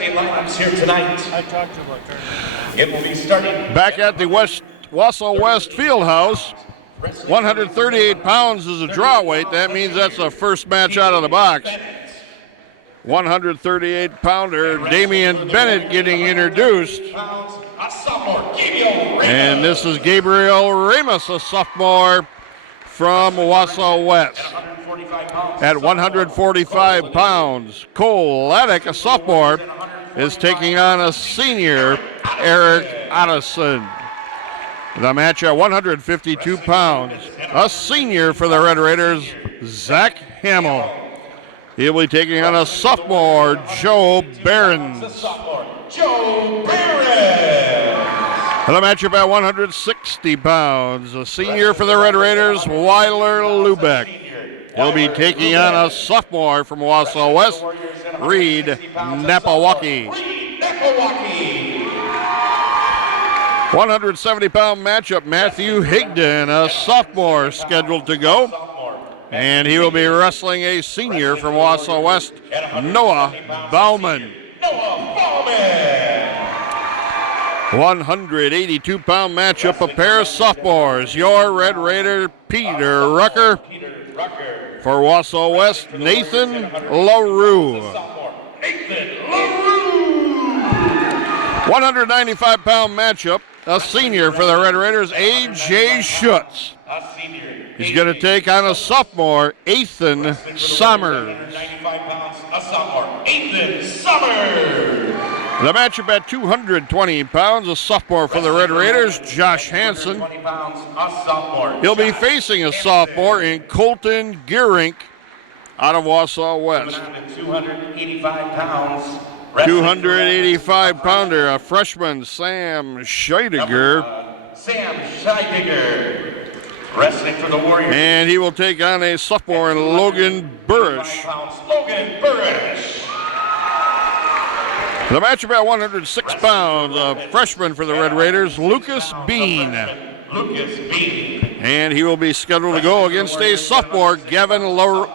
starting lineups here tonight. I talked to you about tournament. It will be starting. Back at the Wausau West Fieldhouse, 138 pounds is a draw weight. That means that's the first match out of the box. 138-pounder Damian Bennett getting introduced. And this is Gabriel Ramos, a sophomore from Wausau West. At 145 pounds, Cole Vladek, a sophomore, is taking on a senior, Eric Otteson. The match at 152 pounds. A senior for the Red Raiders, Zach Hamill. He'll be taking on a sophomore, Joe Barron. Joe Barron. The matchup at 160 pounds. A senior for the Red Raiders, Weiler Lubeck. He'll be taking on a sophomore from Wausau West, Reed Napawaki. 170-pound matchup, Matthew Higden, a sophomore scheduled to go. And he will be wrestling a senior from Wausau West, Noah Bauman. 182-pound matchup, a pair of sophomores. Your Red Raider, Peter Rucker. For Wausau West, Nathan LaRue. 195-pound matchup, a senior for the Red Raiders, A.J. Shutz. He's going to take on a sophomore, Ethan Summers. The matchup at 220 pounds, a sophomore for the Red Raiders, Josh Hansen. He'll be facing a sophomore in Colton Gearink out of Wausau West. 285-pounder, a freshman, Sam Scheidegger. Wrestling for the Warriors. And he will take on a sophomore in Logan Barouche. The matchup at 106 pounds, a freshman for the Red Raiders, Lucas Bean. And he will be scheduled to go against a sophomore, Gavin Lang.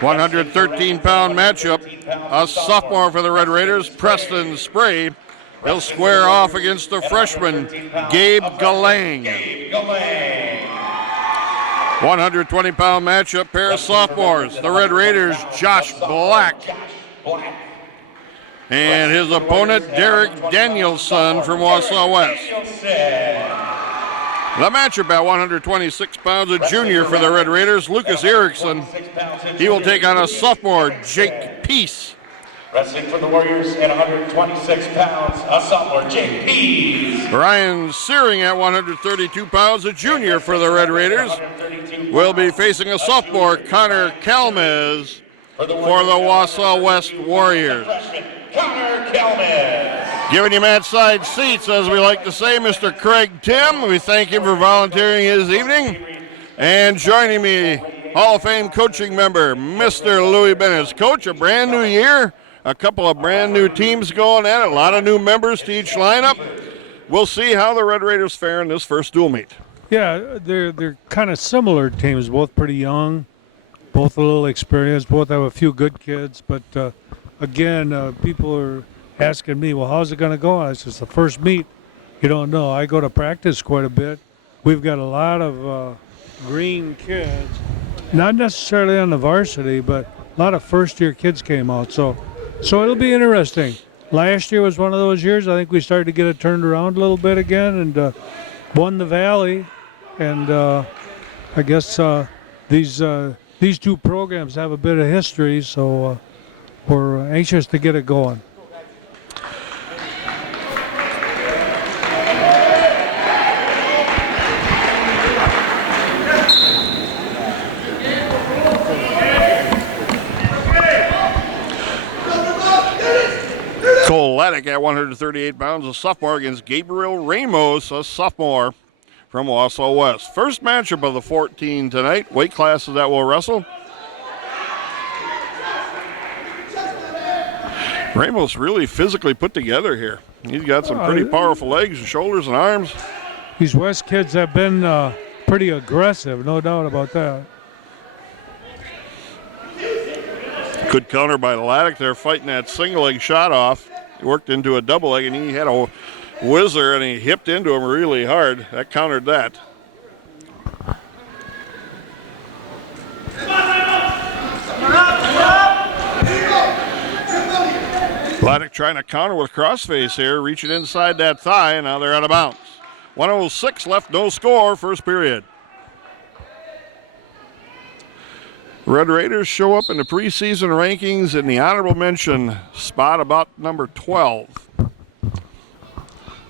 113-pound matchup, a sophomore for the Red Raiders, Preston Spray. He'll square off against the freshman, Gabe Galang. 120-pound matchup, pair of sophomores. The Red Raiders, Josh Black. And his opponent, Derek Danielson from Wausau West. The matchup at 126 pounds, a junior for the Red Raiders, Lucas Erickson. He will take on a sophomore, Jake Peace. Wrestling for the Warriors at 126 pounds, a sophomore, Jake Pease. Brian Searing at 132 pounds, a junior for the Red Raiders, will be facing a sophomore, Connor Kalmez, for the Wausau West Warriors. Connor Kalmez. Giving you mat side seats, as we like to say, Mr. Craig Tim. We thank him for volunteering his evening. And joining me, Hall of Fame coaching member, Mr. Louis Bennett. Coach, a brand new year. A couple of brand new teams going at it, a lot of new members to each lineup. We'll see how the Red Raiders fare in this first dual meet. Yeah, they're kind of similar teams, both pretty young, both a little experienced, both have a few good kids. But again, people are asking me, well, how's it going to go? I said, it's the first meet. You don't know. I go to practice quite a bit. We've got a lot of green kids, not necessarily on the varsity, but a lot of first-year kids came out. So it'll be interesting. Last year was one of those years. I think we started to get it turned around a little bit again and won the Valley. And I guess these two programs have a bit of history, so we're anxious to get it going. Cole Vladek at 138 pounds, a sophomore against Gabriel Ramos, a sophomore from Wausau West. First matchup of the 14 tonight. Weight classes that will wrestle. Ramos really physically put together here. He's got some pretty powerful legs and shoulders and arms. These West kids have been pretty aggressive, no doubt about that. Good counter by Vladek. They're fighting that single leg shot off. He worked into a double leg, and he had a whizzer, and he hipped into him really hard. That countered that. Vladek trying to counter with crossface here, reaching inside that thigh, and now they're out of bounds. 1:06 left, no score, first period. Red Raiders show up in the preseason rankings in the honorable mention spot about number 12.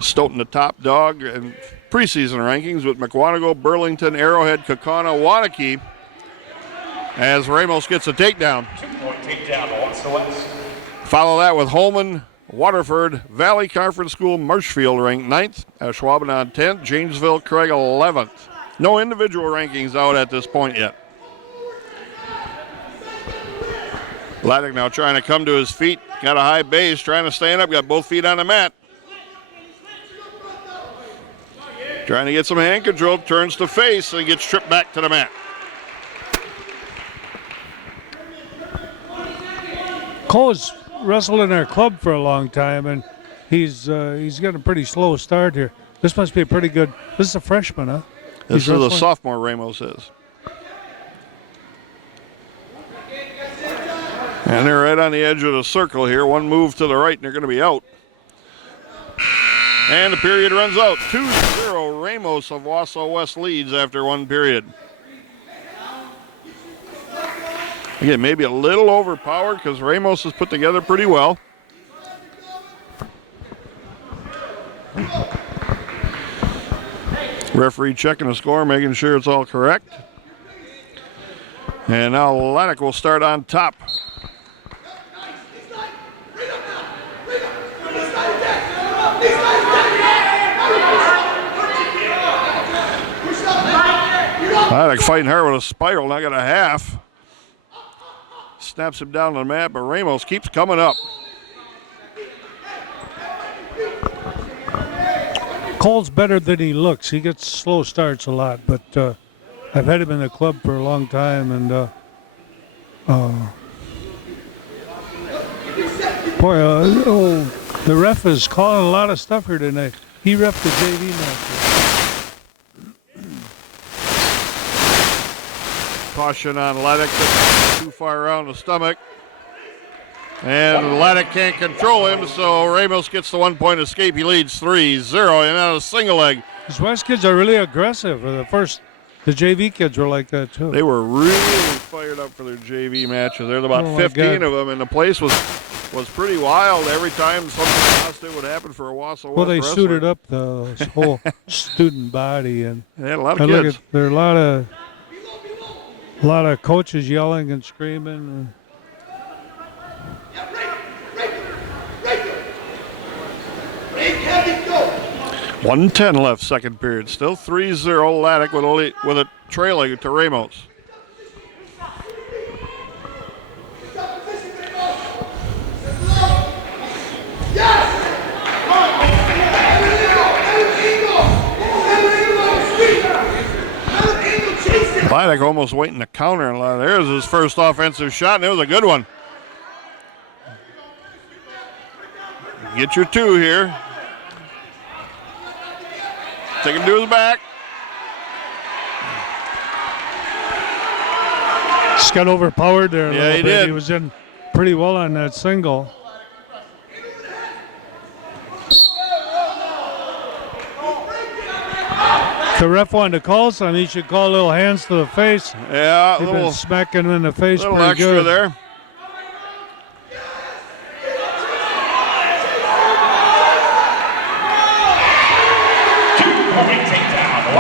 Stoughton the top dog in preseason rankings with McWanago, Burlington, Arrowhead, Kaukauna, Waunakee as Ramos gets a takedown. 2-point takedown to West. Follow that with Holman, Waterford, Valley Conference School, Marshfield ranked 9th, Ashwaubenon 10th, Janesville, Craig 11th. No individual rankings out at this point yet. Vladek now trying to come to his feet. Got a high base, trying to stand up, got both feet on the mat. Trying to get some hand control, turns to face and gets tripped back to the mat. Cole's wrestled in our club for a long time, and he's got a pretty slow start here. This must be a pretty good. This is a freshman, huh? This is a sophomore, Ramos is. And they're right on the edge of the circle here. One move to the right, and they're going to be out. And the period runs out. 2-0, Ramos of Wausau West leads after one period. Again, maybe a little overpowered because Ramos is put together pretty well. Referee checking the score, making sure it's all correct. And now Vladek will start on top. Vladek fighting hard with a spiral, now got a half. Snaps him down on the mat, but Ramos keeps coming up. Cole's better than he looks. He gets slow starts a lot, but I've had him in the club for a long time, and the ref is calling a lot of stuff here tonight. He reffed the JV match. Caution on Vladek, too far around the stomach. And Vladek can't control him, so Ramos gets the 1-point escape. He leads 3-0, and out of single leg. These West kids are really aggressive. The JV kids were like that too. They were really fired up for their JV matches. There's about 15 of them, and the place was pretty wild. Every time something positive would happen for a Wausau West they wrestler. suited up the whole student body, and They had a lot of kids. There are a lot of coaches yelling and screaming. 1:10 left, second period. Still 3-0. Vladek with a trailing to Ramos. Vladek almost waiting to counter. There's his first offensive shot, and it was a good one. Get your two here. Take him to his back. Just got overpowered there a little he bit. did. He was in pretty well on that single. The ref wanted to call some. He should call little hands to the face. Yeah, He's been smacking him in the face little pretty extra good. there.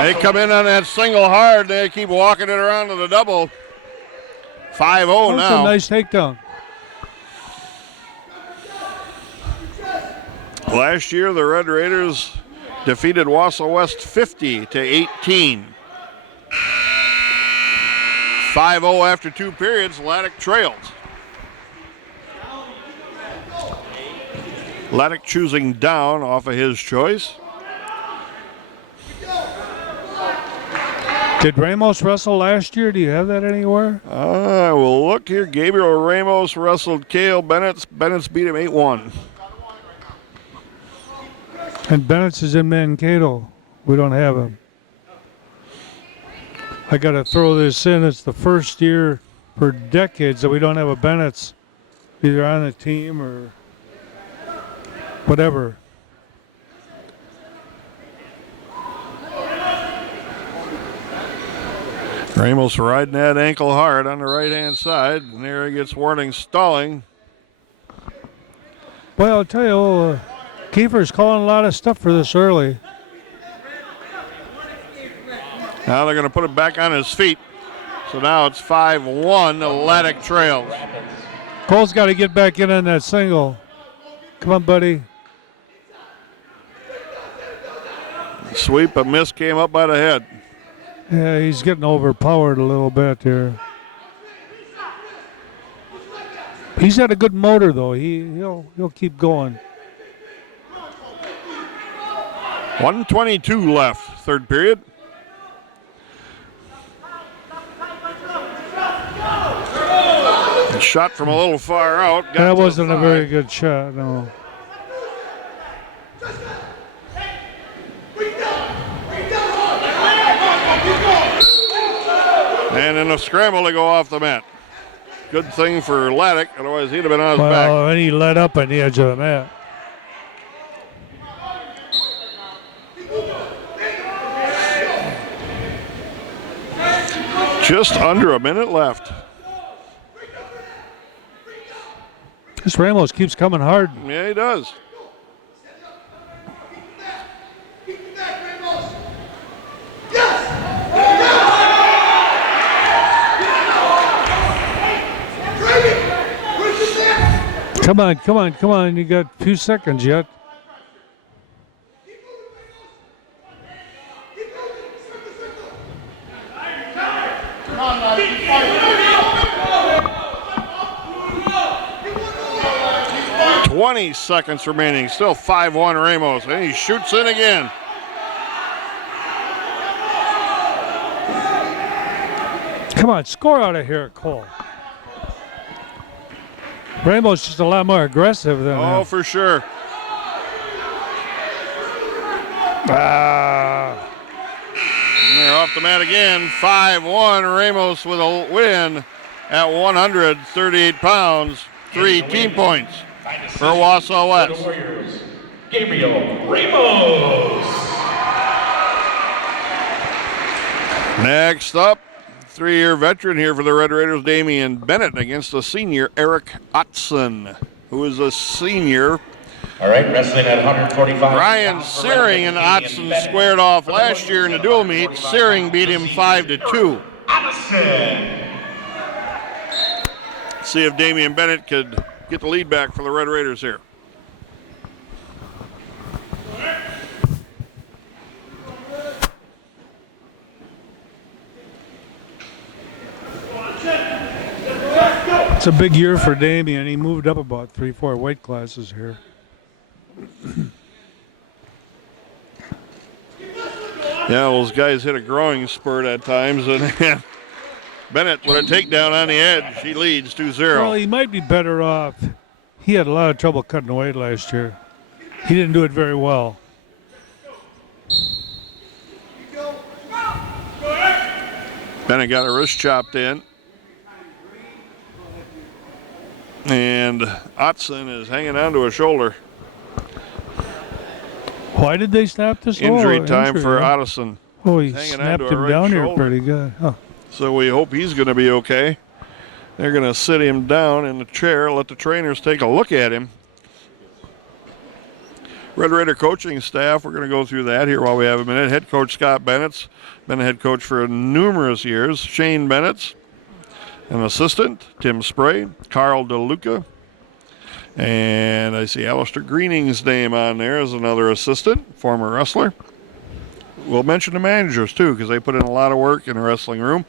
They come in on that single hard. They keep walking it around to the double. 5-0 That's now. a nice takedown. Last year, the Red Raiders defeated Wausau West 50-18. 5-0 after two periods. Vladek trails. Vladek choosing down off of his choice. Did Ramos wrestle last year? Do you have that anywhere? I will look here. Gabriel Ramos wrestled Cale Bennett. Bennett's beat him 8-1. And Bennett's is in Mankato. We don't have him. I got to throw this in. It's the first year for decades that we don't have a Bennett's either on the team or whatever. Ramos riding that ankle hard on the right-hand side. And there he gets warning stalling. Well, I'll tell you, Kiefer's calling a lot of stuff for this early. Now they're going to put him back on his feet. So now it's 5-1. Vladek trails. Cole's got to get back in on that single. Come on, buddy. Sweep, a miss, came up by the head. Yeah, he's getting overpowered a little bit here. He's got a good motor, though. He'll keep going. 1:22 left, third period. Shot from a little far out. That wasn't a very good shot, no. And in a scramble to go off the mat. Good thing for Vladek, otherwise he'd have been on his back. Well, and he let up on the edge of the mat. Just under a minute left. This Ramos keeps coming hard. Yeah, he does. Come on, come on, come on. You got a few seconds yet. Come on, guys. 20 seconds remaining. Still 5-1 Ramos. And he shoots in again. Come on, score out of here, Cole. Ramos just a lot more aggressive than him. For sure. Ah. And they're off the mat again. 5-1 Ramos with a win at 138 pounds. 3 team points for Wausau West. Gabriel Ramos. Next up, 3-year veteran here for the Red Raiders, Damian Bennett, against the senior Eric Ottson, who is a senior. All right, wrestling at 145. Ryan Searing and Ottson squared off last year in the dual meet. Searing beat him 5-2. Hansen. See if Damian Bennett could get the lead back for the Red Raiders here. It's a big year for Damian. He moved up about 3-4 weight classes here. Yeah, those guys hit a growing spurt at times, and Bennett with a takedown on the edge. He leads 2-0. Well, he might be better off. He had a lot of trouble cutting weight last year. He didn't do it very well. Bennett got a wrist chopped in. And Ottson is hanging onto a shoulder. Why did they snap this? Injury time for huh? Ottson. Oh, he Hanging snapped onto a him right down here shoulder. pretty good. Huh. So we hope he's going to be okay. They're going to sit him down in the chair, let the trainers take a look at him. Red Raider coaching staff, we're going to go through that here while we have a minute. Head coach Scott Bennett's been a head coach for numerous years. Shane Bennett's an assistant. Tim Spray, Carl DeLuca, and I see Alistair Greening's name on there as another assistant, former wrestler. We'll mention the managers too, because they put in a lot of work in the wrestling room.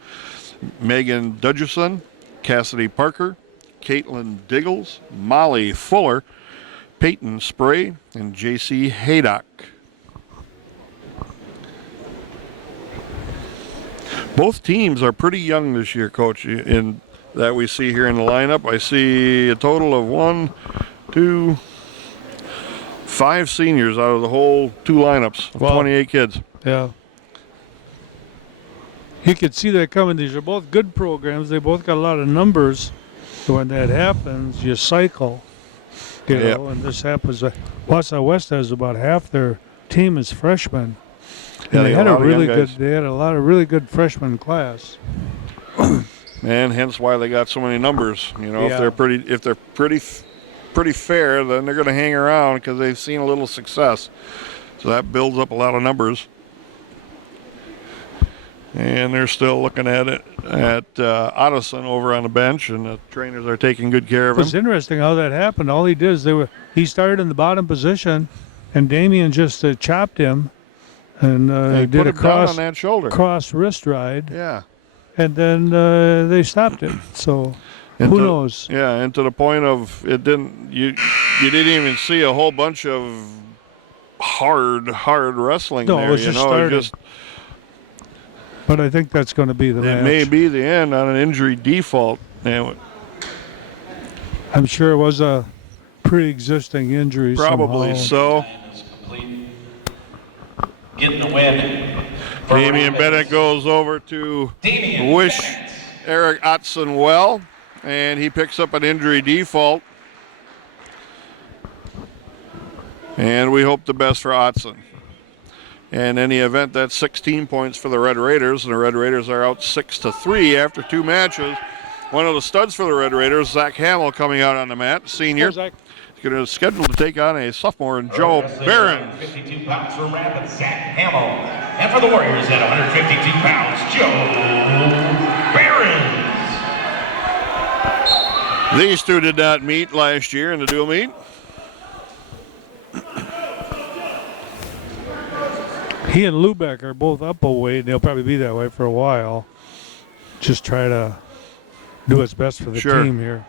Megan Dudgeson, Cassidy Parker, Caitlin Diggles, Molly Fuller, Peyton Spray, and J.C. Haydock. Both teams are pretty young this year, Coach, in that we see here in the lineup. I see a total of 1, 2, 5 seniors out of the whole 2 lineups of 28 kids. Yeah. You could see that coming. These are both good programs. They both got a lot of numbers. So when that happens, you cycle. You know, and this happens. Wausau West has about half their team is freshmen. And they had a really good. They had a lot of really good freshman class. And hence why they got so many numbers. You know, if they're pretty fair, then they're going to hang around because they've seen a little success. So that builds up a lot of numbers. And they're still looking at it at Ottoson over on the bench, and the trainers are taking good care of him. It's interesting how that happened. All he did is he started in the bottom position, and Damien just chopped him and did a cross wrist ride. Yeah. And then they stopped it. So who knows? Yeah, and to the point of it didn't. You didn't even see a whole bunch of hard wrestling there. No, it was just started. But I think that's going to be the match. It may be the end on an injury default. I'm sure it was a pre-existing injury. Probably somehow. so. Getting the win. Damian Bennett goes over to wish Eric Otson well, and he picks up an injury default. And we hope the best for Otson. And in the event, that's 16 points for the Red Raiders, and the Red Raiders are out 6-3 after 2 matches. One of the studs for the Red Raiders, Zach Hamill, coming out on the mat, senior. He's going to schedule to take on a sophomore, Joe Barron. 52 pounds for Rapids, Zach Hamill. And for the Warriors at 152 pounds, Joe Barron. These two did not meet last year in the dual meet. He and Lubeck are both up a weight, and they'll probably be that way for a while. Just try to do what's best for the team here.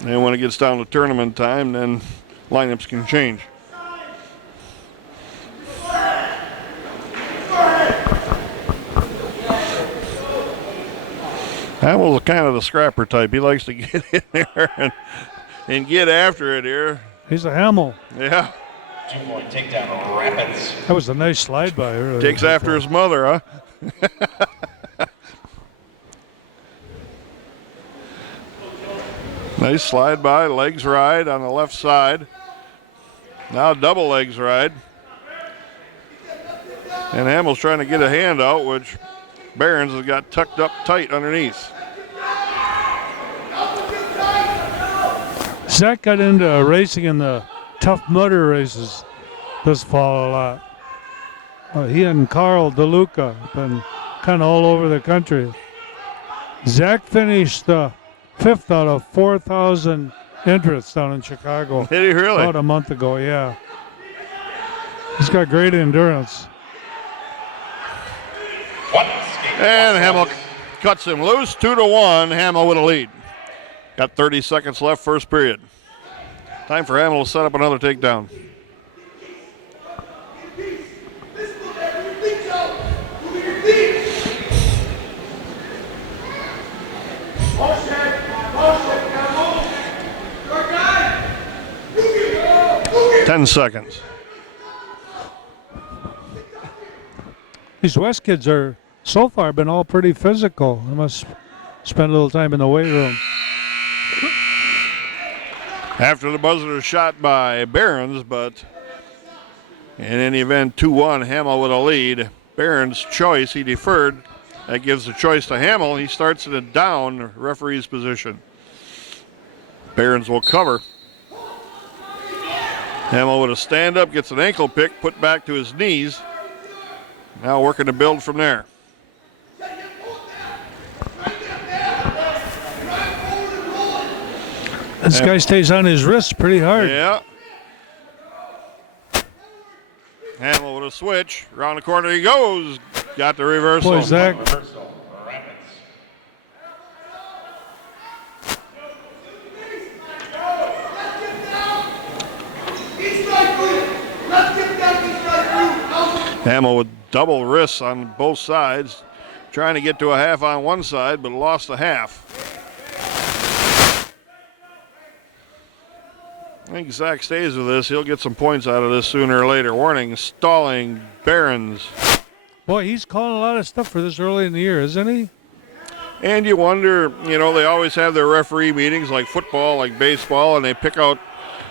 And when it gets down to tournament time, then lineups can change. Hamill's kind of the scrapper type. He likes to get in there and get after it here. He's a Hamill. Yeah. 2-point takedown on Rapids. That was a nice slide by. Really. Takes after his mother, huh? Nice slide by, legs ride on the left side. Now double legs ride. And Hamill's trying to get a hand out, which Barron's has got tucked up tight underneath. Zach got into racing in the Tough Mudder races this fall a lot. He and Carl DeLuca have been kind of all over the country. Zach finished 5th out of 4,000 entrants down in Chicago. Did he really? About a month ago, yeah. He's got great endurance. And Hamill cuts him loose, 2-1. Hamill with a lead. Got 30 seconds left, first period. Time for Hamill to set up another takedown. Ten seconds. These West kids are so far been all pretty physical. They must spend a little time in the weight room. After the buzzer shot by Barron's, but in any event, 2-1, Hamill with a lead. Barron's choice, he deferred. That gives the choice to Hamill. He starts in a down referee's position. Barron's will cover. Hamill with a stand-up, gets an ankle pick, put back to his knees. Now working to build from there. This guy stays on his wrists pretty hard. Yeah. Hamill with a switch. Around the corner he goes. Got the reversal. Boy, Zach. Hamill with double wrists on both sides, trying to get to a half on one side, but lost a half. I think Zach stays with this. He'll get some points out of this sooner or later. Warning, stalling Barron's. Boy, he's calling a lot of stuff for this early in the year, isn't he? And you wonder, you know, they always have their referee meetings like football, like baseball, and they pick out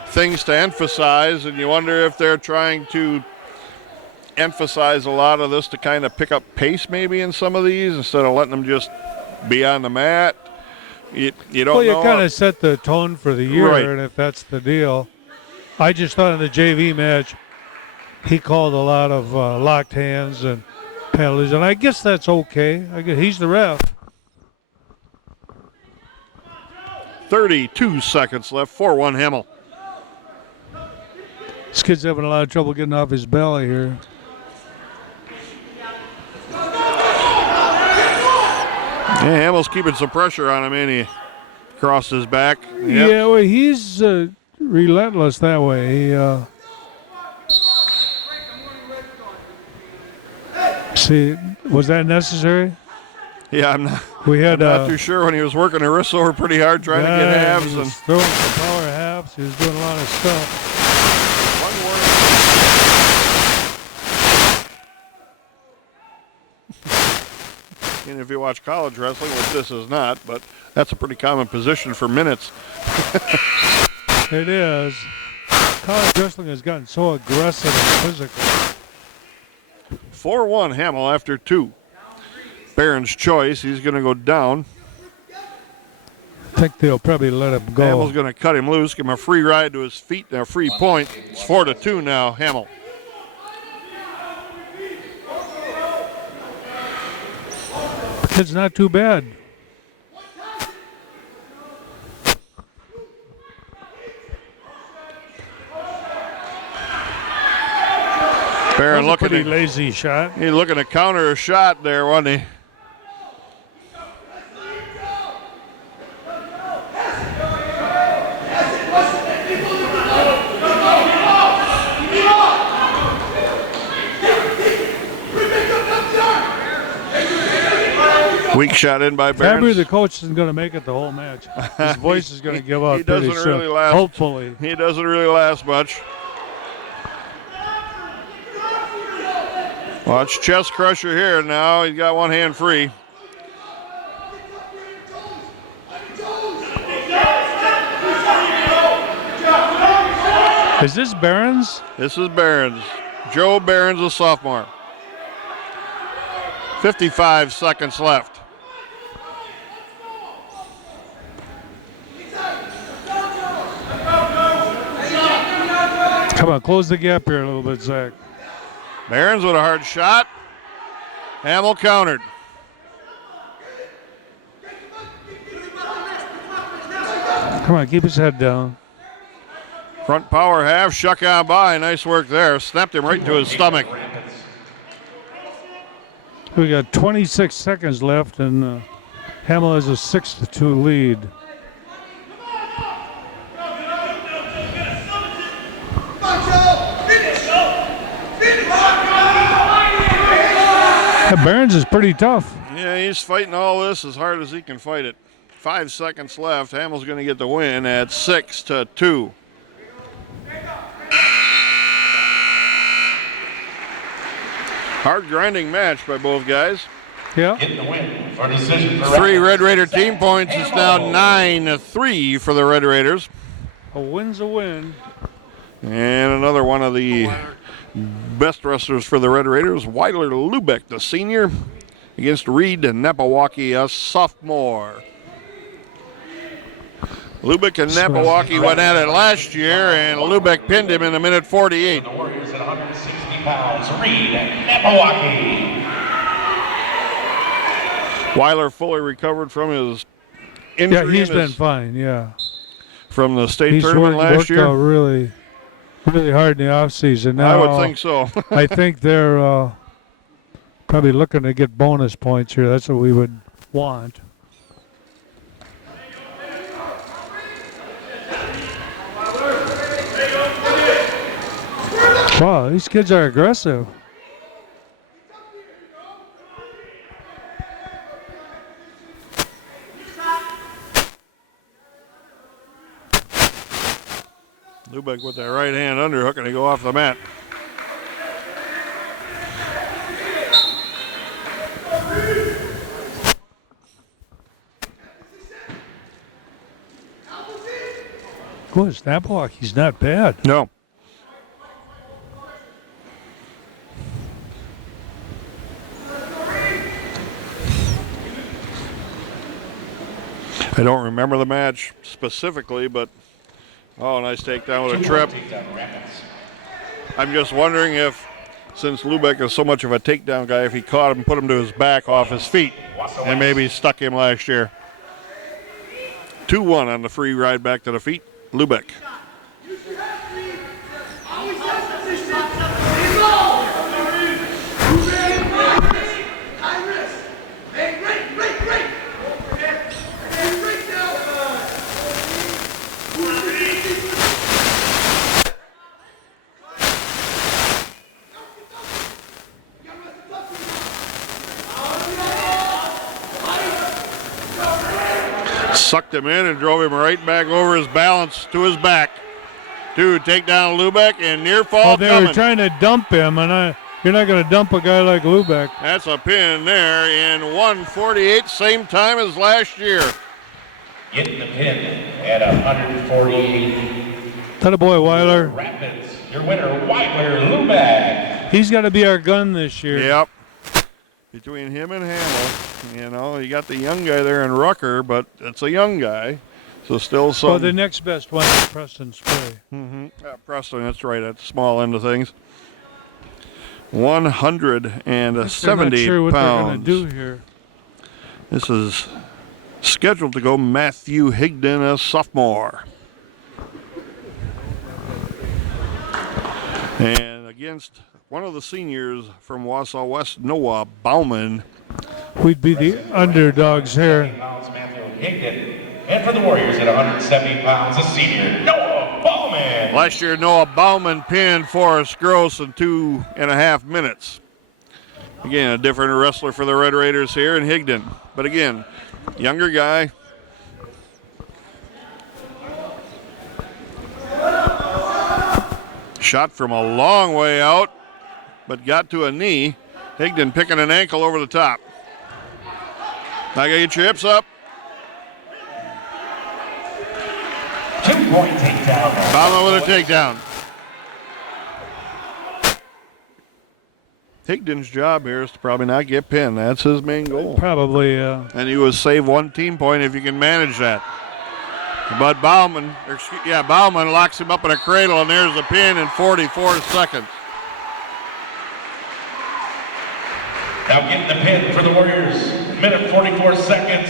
things to emphasize, and you wonder if they're trying to emphasize a lot of this to kind of pick up pace maybe in some of these instead of letting them just be on the mat. You don't know. Well, you kind of set the tone for the year, Right. and if that's the deal. I just thought in the JV match, he called a lot of locked hands and penalties, and I guess that's okay. I guess he's the ref. 32 seconds left, 4-1 Hamill. This kid's having a lot of trouble getting off his belly here. Yeah, Hamill's keeping some pressure on him, and he crossed his back. Yep. Yeah, well, he's relentless that way. See, was that necessary? Yeah, I'm not, We had I'm not too sure when he was working the wrists over pretty hard trying to get halves. He was And throwing some power halves. He was doing a lot of stuff. And if you watch college wrestling, which this is not, but that's a pretty common position for minutes. It is. College wrestling has gotten so aggressive and physical. 4-1 Hamill after 2. Barron's choice. He's going to go down. I think they'll probably let him go. Hamill's going to cut him loose, give him a free ride to his feet, and a free point. It's 4-2 now, Hamill. It's not too bad. Barron That's a looking pretty to, lazy shot. he's looking to counter a shot there, wasn't he? Weak shot in by Barron. Fabry, the coach, isn't going to make it the whole match. His voice is going to give up He pretty doesn't soon. really last. Hopefully. He doesn't really last much. Watch chest crusher here now. He's got one hand free. Is this Barron's? This is Barron's. Joe Barron's, a sophomore. 55 seconds left. Come on, close the gap here a little bit, Zach. Barron's with a hard shot. Hamill countered. Come on, keep his head down. Front power half, shuck on by. Nice work there. Snapped him right to his stomach. We got 26 seconds left, and Hamill has a 6-2 lead. Barron's is pretty tough. Yeah, he's fighting all this as hard as he can fight it. 5 seconds left. Hamill's going to get the win at 6-2. Hard grinding match by both guys. Yeah. Getting the win for decision. For 3 Red Raider team points. It's now 9-3 for the Red Raiders. A win's a win. And another one of the best wrestlers for the Red Raiders, Weiler Lubeck, the senior, against Reed and Nepawaki, a sophomore. Lubeck and Nepawaki went at it last year, and Lubeck pinned him in a minute 48. The Warriors at 160 pounds. Reed and Nepawaki. Weiler fully recovered from his injury. Yeah, he's been fine, yeah. From the state He's tournament last worked year. out really hard in the offseason. I Now, would think so. I think they're probably looking to get bonus points here. That's what we would want. Wow, these kids are aggressive. Lubeck with that right hand underhook, and they go off the mat. Good snap block. He's not bad. No. I don't remember the match specifically, but nice takedown with a trip. I'm just wondering if, since Lubeck is so much of a takedown guy, if he caught him and put him to his back off his feet and maybe stuck him last year. 2-1 on the free ride back to the feet. Lubeck. Sucked him in and drove him right back over his balance to his back. To take down Lubeck, and near fall they coming. were trying to dump him, and you're not going to dump a guy like Lubeck. That's a pin there in 148, same time as last year. Getting the pin at 148. That a boy, Weiler. Rapids, your winner, Weiler Lubeck. He's got to be our gun this year. Yep. Between him and Hamill, you got the young guy there in Rucker, but it's a young guy. So still some. Well, the next best one is Preston Spray. Mm-hmm. Yeah, Preston, that's right, at the small end of things. 170 I'm not sure what pounds. they're going to do here. This is scheduled to go Matthew Higden, a sophomore. And against one of the seniors from Wausau West, Noah Bauman. We'd be the underdogs here. Matthew Higden. And for the Warriors at 170 pounds, a senior, Noah Bauman. Last year, Noah Bauman pinned Forrest Gross in 2.5 minutes. Again, a different wrestler for the Red Raiders here in Higden. But again, younger guy. Shot from a long way out, but got to a knee. Higden picking an ankle over the top. Now you get your hips up. 2-point takedown. Bauman with a takedown. Higden's job here is to probably not get pinned. That's his main goal. Probably, And he would save one team point if you can manage that. But Bauman locks him up in a cradle, and there's the pin in 44 seconds. Now getting the pin for the Warriors. Minute 44 seconds.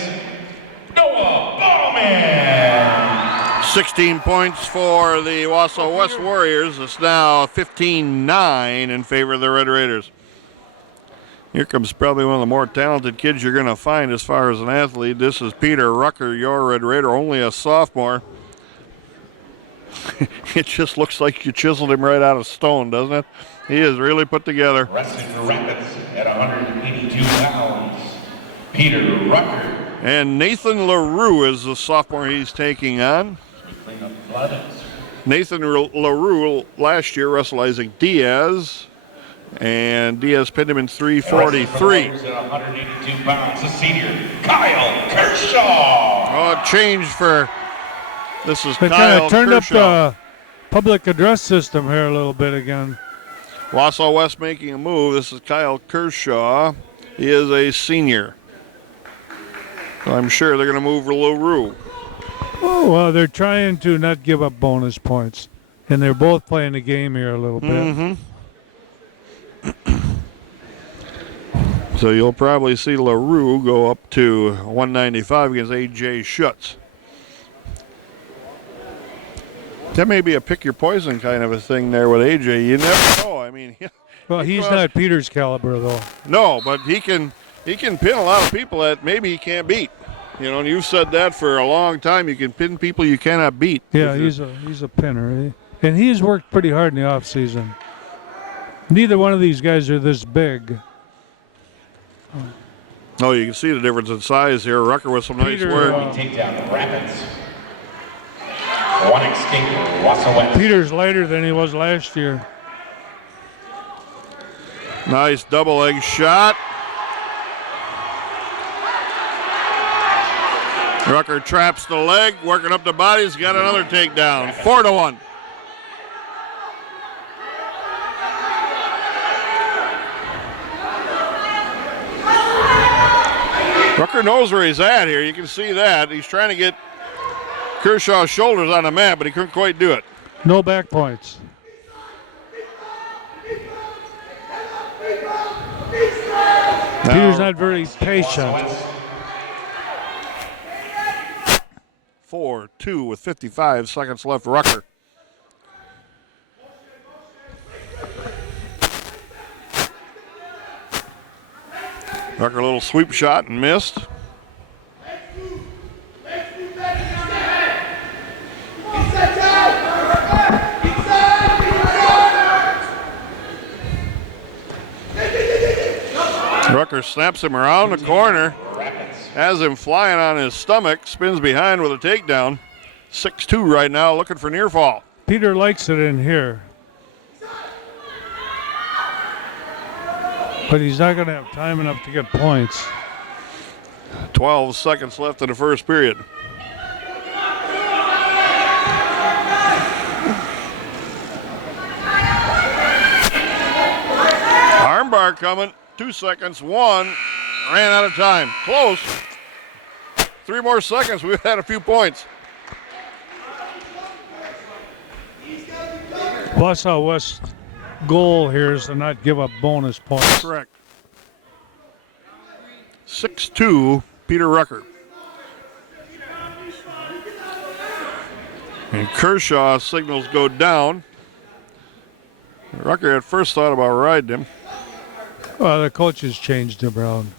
Noah Bauman. 16 points for the Wausau West Warriors. It's now 15-9 in favor of the Red Raiders. Here comes probably one of the more talented kids you're going to find as far as an athlete. This is Peter Rucker, your Red Raider, only a sophomore. It just looks like you chiseled him right out of stone, doesn't it? He is really put together. Wrestling for Rapids at 182 pounds, Peter Rucker. And Nathan LaRue is the sophomore he's taking on. Nathan LaRue last year wrestled Isaac Diaz, and Diaz pinned him in 343. At 182 pounds, the senior, Kyle Kershaw. Oh, change for, this is they Kyle kind of turned Kershaw. up the public address system here a little bit again. Wausau West making a move. This is Kyle Kershaw. He is a senior. So I'm sure they're going to move LaRue. Oh, well, they're trying to not give up bonus points. And they're both playing the game here a little bit. Mm-hmm. So you'll probably see LaRue go up to 195 against A.J. Shutz. That may be a pick your poison kind of a thing there with A.J. You never know. I mean, Well, he's not Peter's caliber, though. no, but he can pin a lot of people that maybe he can't beat. You know, and you've said that for a long time. You can pin people you cannot beat. Yeah, he's a pinner. And he's worked pretty hard in the offseason. Neither one of these guys are this big. Oh, you can see the difference in size here. Rucker with some nice Peter, work. Take down the Rapids. One escape, Wausau West. Peter's lighter than he was last year. Nice double leg shot. Rucker traps the leg, working up the body. He's got another takedown. 4-1. Rucker knows where he's at here. You can see that. He's trying to get Kershaw's shoulders on the mat, but he couldn't quite do it. No back points. Peter's not very patient. 4-2 with 55 seconds left. Rucker. Rucker a little sweep shot and missed. Rucker snaps him around the corner, has him flying on his stomach, spins behind with a takedown. 6-2 right now, looking for near fall. Peter likes it in here. But he's not going to have time enough to get points. 12 seconds left in the first period. Armbar coming. 2 seconds. 1. Ran out of time. Close. 3 more seconds. We've had a few points. Wausau West's goal here is to not give up bonus points. Correct. 6-2, Peter Rucker. And Kershaw signals go down. Rucker at first thought about riding him. Well, the coaches changed him around.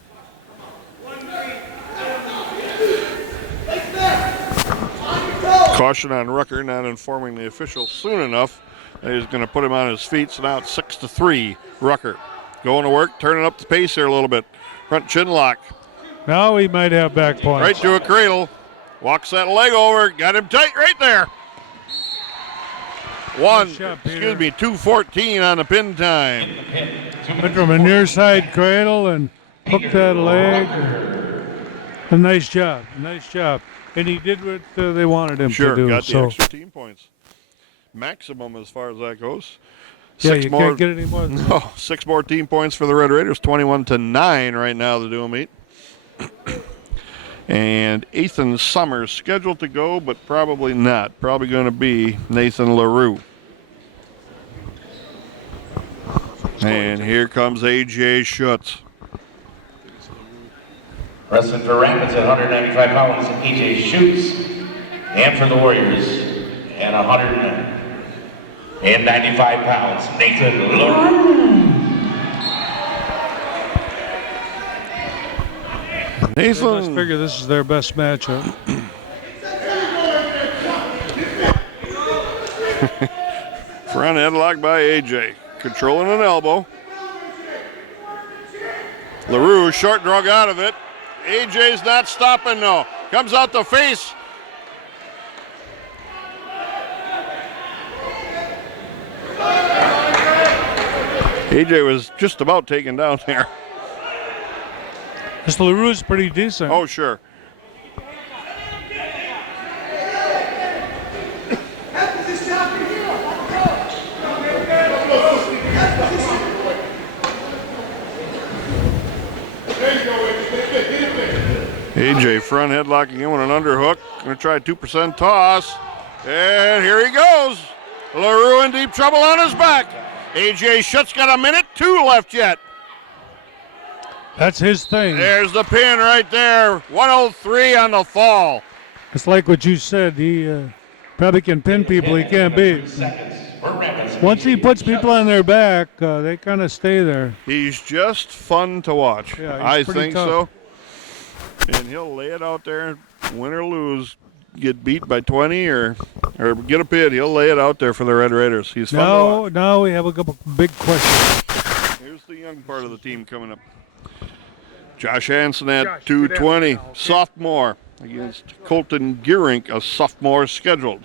Caution on Rucker, not informing the official soon enough that he's going to put him on his feet. So now it's 6-3, Rucker. Going to work, turning up the pace here a little bit. Front chin lock. Now he might have back points. Right to a cradle. Walks that leg over. Got him tight right there. Shot, 2:14 on the pin time. Went from a near side cradle and hooked that leg. A nice job. Nice job. And he did what they wanted him to do. Sure, got the extra team points. Maximum as far as that goes. Yeah, you can't get any more than that. No, 6 more team points for the Red Raiders. 21-9 right now, the dual meet. And Ethan Summers scheduled to go, but probably not. Probably going to be Nathan LaRue. And here comes A.J. Shutz. Wrestling for Rapids at 195 pounds, E.J. Shutz. And for the Warriors at 195 pounds, Nathan LaRue. Nathan. Let's figure this is their best matchup. Front headlock by A.J. Controlling an elbow. LaRue, short drug out of it. A.J.'s not stopping, though. Comes out the face. A.J. was just about taken down there. This LaRue's pretty decent. Oh, sure. A.J. front headlocking in with an underhook. Going to try a 2% toss. And here he goes. LaRue in deep trouble on his back. A.J. Shutz got a minute 2 left yet. That's his thing. There's the pin right there. 103 on the fall. It's like what you said. He probably can pin people he can't beat. Once he puts people on their back, they kind of stay there. He's just fun to watch. Yeah, I he's pretty think tough. so. And he'll lay it out there, win or lose, get beat by 20 or get a pin. He'll lay it out there for the Red Raiders. He's fun to watch. Now we have a couple big questions. Here's the young part of the team coming up. Josh Hansen at 220, sophomore, against Colton Gearink, a sophomore scheduled.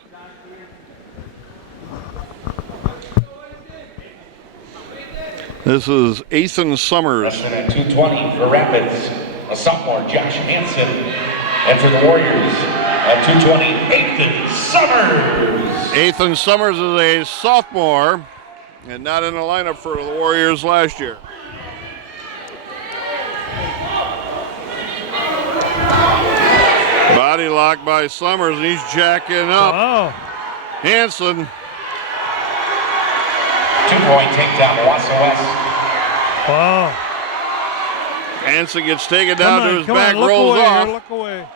This is Ethan Summers. Wrestling at 220 for Rapids, a sophomore, Josh Hansen. And for the Warriors, at 220, Ethan Summers. Ethan Summers is a sophomore and not in the lineup for the Warriors last year. Body lock by Summers, and he's jacking up. Oh, Hansen. 2-point takedown, Wausau West. wow. Hansen gets taken down to his come back, on, look rolls away, off. here, look away.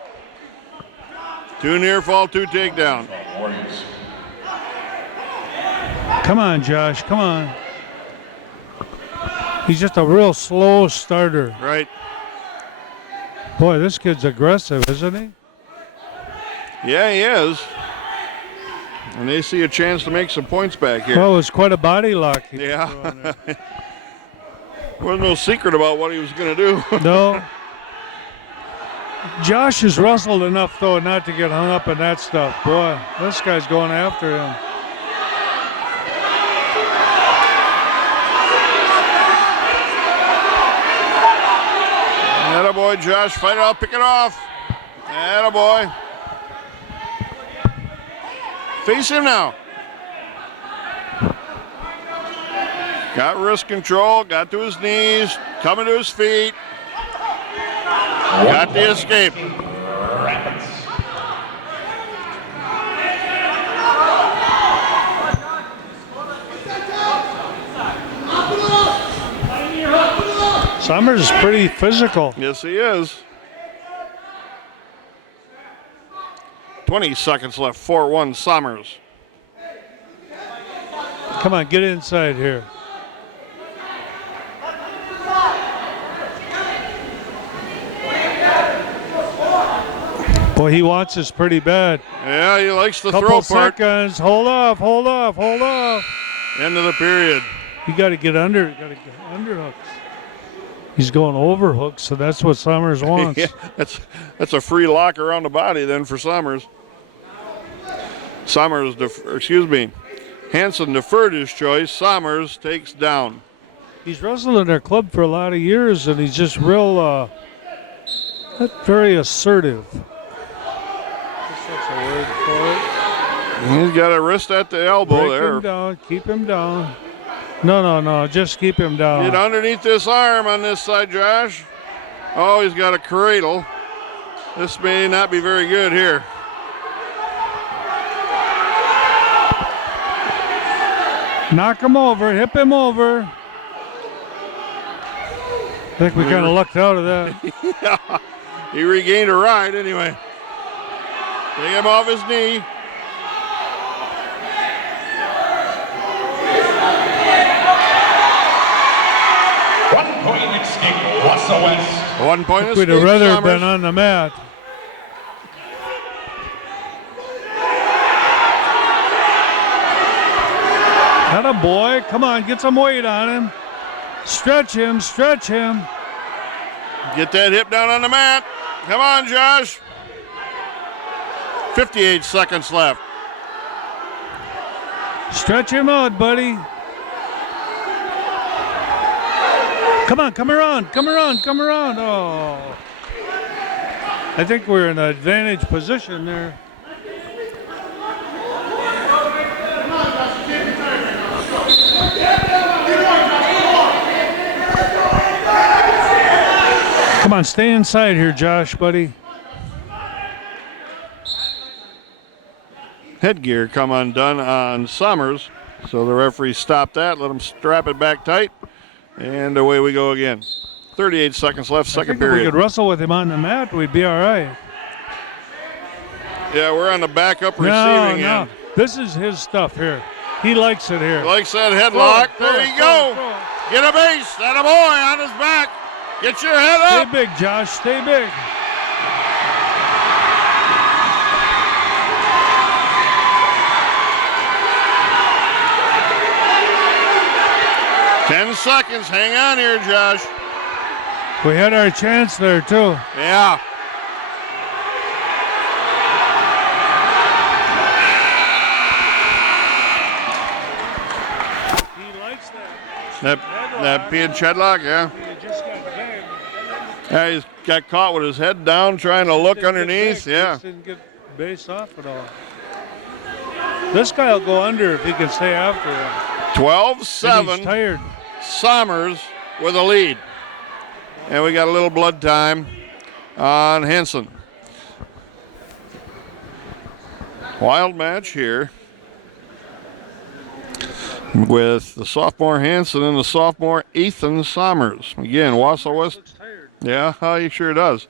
2 near fall, 2 takedown. Warriors. Come on, Josh, come on. He's just a real slow starter. Right. Boy, this kid's aggressive, isn't he? Yeah, he is. And they see a chance to make some points back here. Well, it was quite a body lock. he was Yeah. throwing there. Wasn't no secret about what he was going to do. No. Josh has wrestled enough, though, not to get hung up in that stuff. Boy, this guy's going after him. Attaboy, Josh. Fight it out, pick it off. Attaboy. Face him now. Got wrist control, got to his knees, coming to his feet. Got the escape. Rapids. Summers is pretty physical. Yes, he is. 20 seconds left, 4-1 Summers. Come on, get inside here. Boy, he wants this pretty bad. Yeah, he likes the Couple throw part. seconds. Hold off, hold off, hold off. End of the period. You got to get under. You got to get under hooks. He's going over hooks, so that's what Summers wants. Yeah, that's a free lock around the body then for Summers. Hansen deferred his choice. Summers takes down. He's wrestled in our club for a lot of years, and he's just real, not very assertive. That's a word for it. He's got a wrist at the elbow Break there. him down, keep him down. No, just keep him down. Get underneath this arm on this side, Josh. Oh, he's got a cradle. This may not be very good here. Knock him over, hip him over. I think we kind of lucked out of that. Yeah, he regained a ride anyway. Take him off his knee. Wausau West. 1 point We'd escape, have rather Summers. been on the mat. Atta boy, come on, get some weight on him. Stretch him, stretch him. Get that hip down on the mat. Come on, Josh. 58 seconds left. Stretch him out, buddy. Come on, come around, come around, come around. Oh. I think we're in an advantage position there. Come on, stay inside here, Josh, buddy. Headgear come undone on Summers. So the referee stopped that, let him strap it back tight, and away we go again. 38 seconds left, second If we period. could wrestle with him on the mat, we'd be all right. Yeah, we're on the backup receiving No, end. this is his stuff here. He likes it here. Likes that headlock. Throw it, There you throw it, go. throw it. Get a base. That a boy on his back. Get your head Stay up. big, Josh. Stay big. Ten seconds. Hang on here, Josh. We had our chance there, too. Yeah. He likes that. That That pinch headlock, yeah. He just got gagged. Yeah, he's got caught with his head down trying to look Didn't get underneath, back. He yeah. just didn't get base off at all. This guy will go under if he can stay after him. 12-7. He's tired. Somers with a lead. And we got a little blood time on Hansen. Wild match here with the sophomore Hansen and the sophomore Ethan Somers. Again, Wausau West. Looks tired. Yeah, he sure does.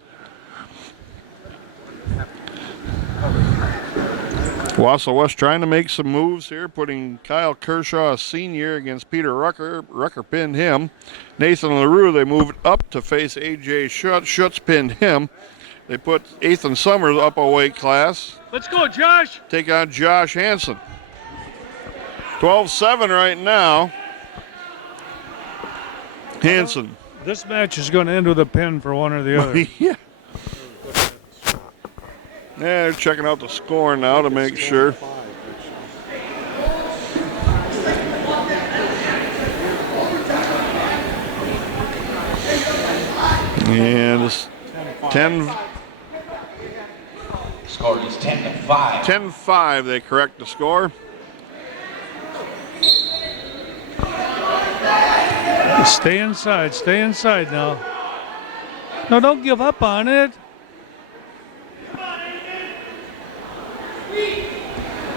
Wausau West trying to make some moves here, putting Kyle Kershaw, a senior, against Peter Rucker. Rucker pinned him. Nathan LaRue, they moved up to face A.J. Shutz. Shutz pinned him. They put Ethan Somers up a weight class. Let's go, Josh. Take on Josh Hansen. 12-7 right now. Hansen. This match is going to end with a pin for one or the other. Yeah. Yeah, they're checking out the score now to make sure. And it's 10. Score is 10-5. 10-5, they correct the score. Stay inside now. No, don't give up on it.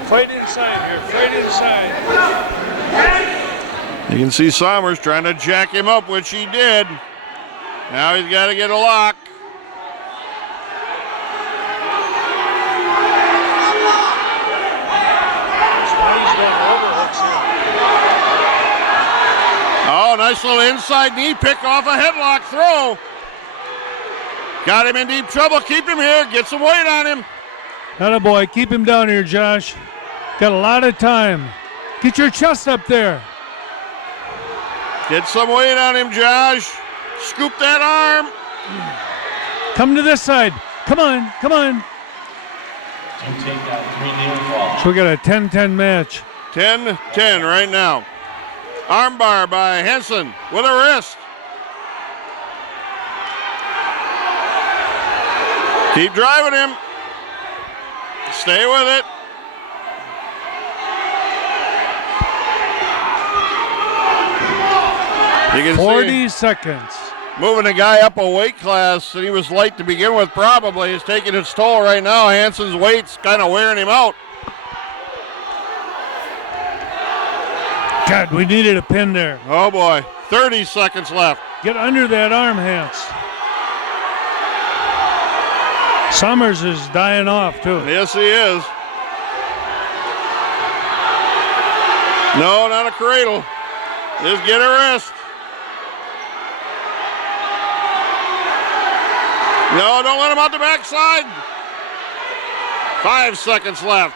Fight inside here, fight inside. You can see Somers trying to jack him up, which he did. Now he's got to get a lock. Oh, nice little inside knee pick off a headlock throw. Got him in deep trouble. Keep him here. Get some weight on him. Attaboy, keep him down here, Josh. Got a lot of time. Get your chest up there. Get some weight on him, Josh. Scoop that arm. Come to this side. Come on, come on. So we got a 10-10 match. 10-10 right now. Armbar by Hansen with a wrist. Keep driving him. Stay with it. You can 40 seconds. Moving the guy up a weight class, and he was light to begin with probably. He's taking its toll right now. Hansen's weight's kind of wearing him out. God, we needed a pin there. Oh boy, 30 seconds left. Get under that arm, Hans. Somers is dying off, too. Yes, he is. No, not a cradle. Just get a wrist. No, don't let him out the backside. 5 seconds left.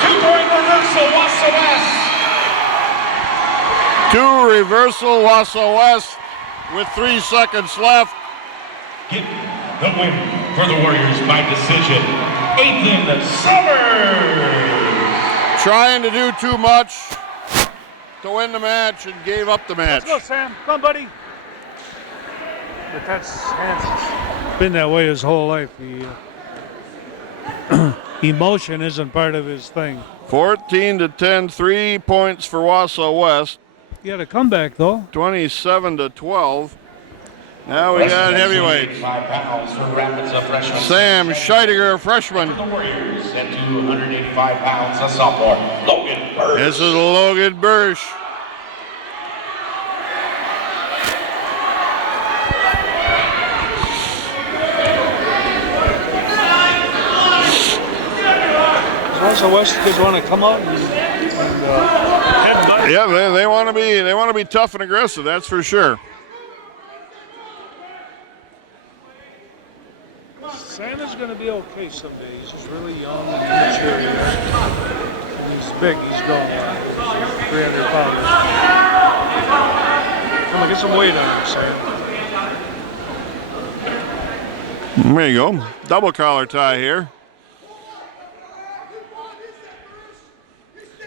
2-point reversal, Wausau West. 2 reversal, Wausau West with 3 seconds left. Get the win for the Warriors by decision. Ethan Somers. Trying to do too much to win the match and gave up the match. Let's go, Sam. Come on, buddy. But that's Hansen's been that way his whole life. Emotion isn't part of his thing. 14-10, 3 points for Wausau West. He had a comeback, though. 27-12. Now we got heavyweights. 5 pounds for Rapids, a freshman. Sam Scheidegger, a freshman. The Warriors at 285 pounds, a sophomore, Logan Burch. This is Logan Burch. Wausau West kids want to come out and headbutt. Yeah, they want to be tough and aggressive. That's for sure. Sam is going to be okay someday. He's just really young and immature. He's big. He's going 300 pounds. Come on, get some weight on him, Sam. There you go. Double collar tie here.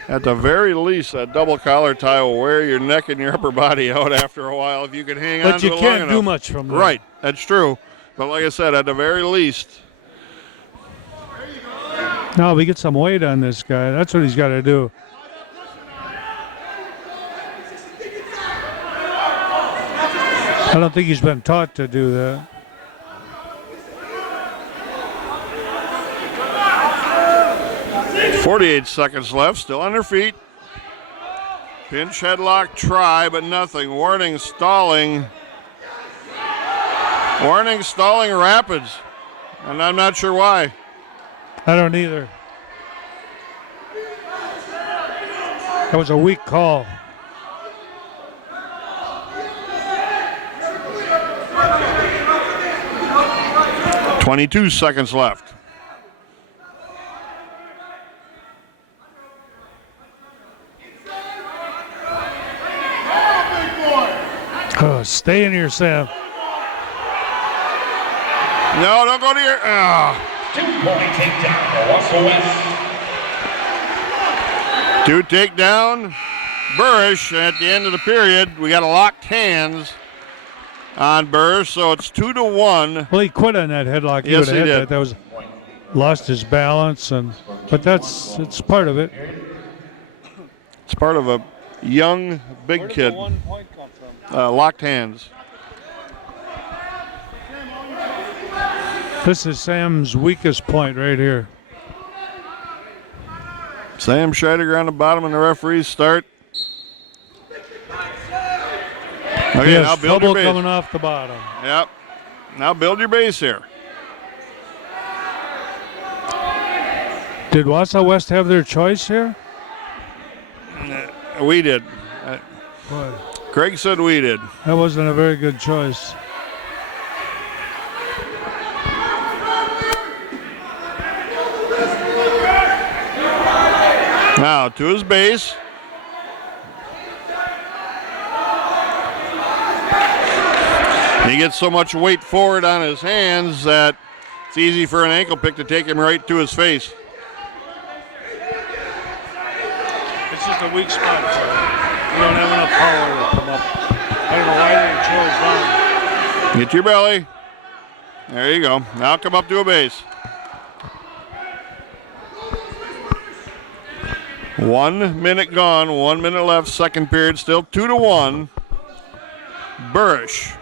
At the very least, that double collar tie will wear your neck and your upper body out after a while if you can hang on But to it you long can't do enough. much from that. Right, that's true. But like I said, at the very least, No, we get some weight on this guy. That's what he's got to do. I don't think he's been taught to do that. .48 seconds left, still on their feet. Pinch headlock try, but nothing. Warning, stalling. Warning, stalling Rapids. And I'm not sure why. I don't either. That was a weak call. .22 seconds left. Oh, stay in here, Sam. No, don't go to your... 2-point takedown for Russell West. 2 takedown. Barouche at the end of the period. We got a locked hands on Barouche, so it's 2-1. Well, he quit on that headlock. Yes, would've he had did. That was lost his balance, but it's part of it. It's part of a young, big kid. Locked hands. This is Sam's weakest point right here. Sam Scheidegger on the bottom, and the referees start. Okay, Yes, now build your trouble base. coming off the bottom. Yep. Now build your base here. Did Wausau West have their choice here? We did. Boy, Craig said we did. that wasn't a very good choice. Now to his base. He gets so much weight forward on his hands that it's easy for an ankle pick to take him right to his face. It's just a weak spot for him. You don't have enough power to come up. I don't know why they chose down. Get your belly. There you go. Now come up to a base. 1 minute gone, 1 minute left, second period, still 2-1. Barouche.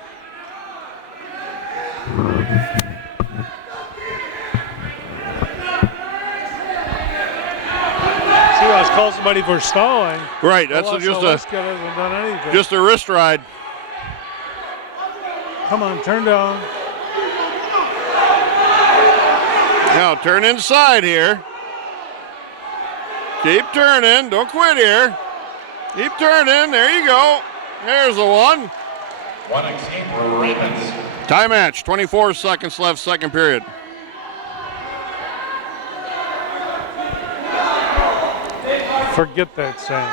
See, I was calling somebody for stalling. Right, that's Wausau just West hasn't done anything. a wrist ride. Come on, turn down. Now turn inside here. Keep turning, don't quit here. Keep turning, there you go. There's the one. 1 escape for Ravens. Tie match, 24 seconds left, second period. Forget that, Sam.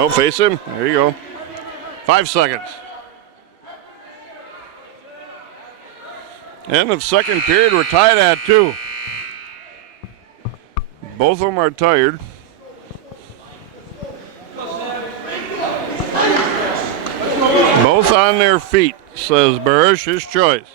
Oh, face him. There you go. 5 seconds. End of second period. We're tied at 2. Both of them are tired. Both on their feet, says Barouche, his choice.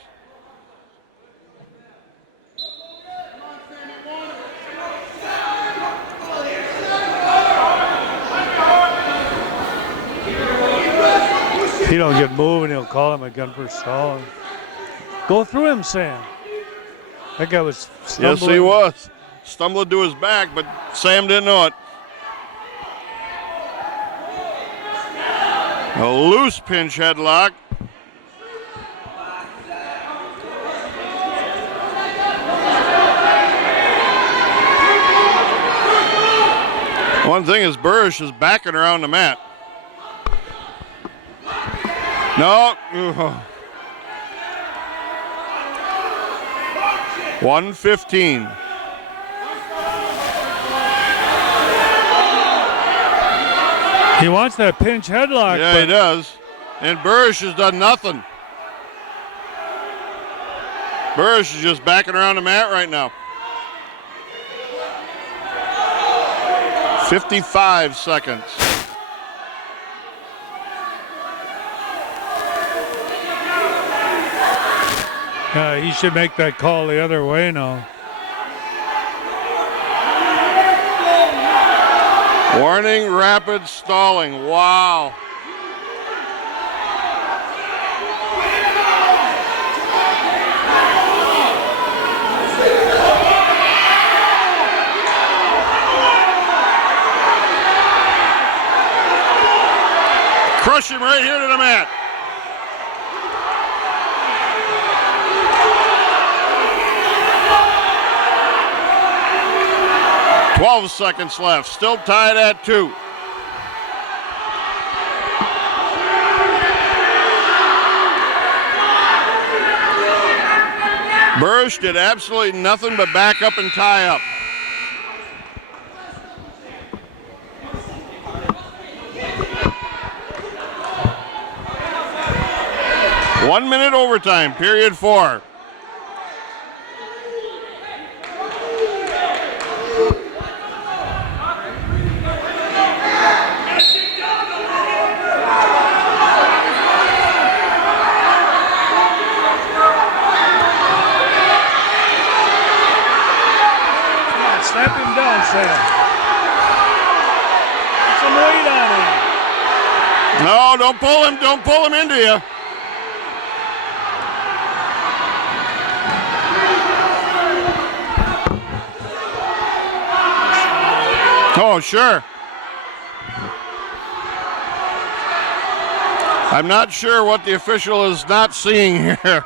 If he don't get moving, he'll call him again for stalling. Go through him, Sam. That guy was stumbling. Yes, he was. Stumbling to his back, but Sam didn't know it. A loose pinch headlock. One thing is Barouche is backing around the mat. No. 1:15. He wants that pinch headlock. Yeah, but he does. And Barouche has done nothing. Barouche is just backing around the mat right now. 55 seconds. He should make that call the other way now. Warning, rapid stalling. Wow. Crush him right here to the mat. "12 seconds left, still tied at 2. Barouche did absolutely nothing but back up and tie up. One minute overtime, period 4. Slap him down, Sam. Put some weight on him. No, don't pull him into you. Oh, sure. I'm not sure what the official is not seeing here.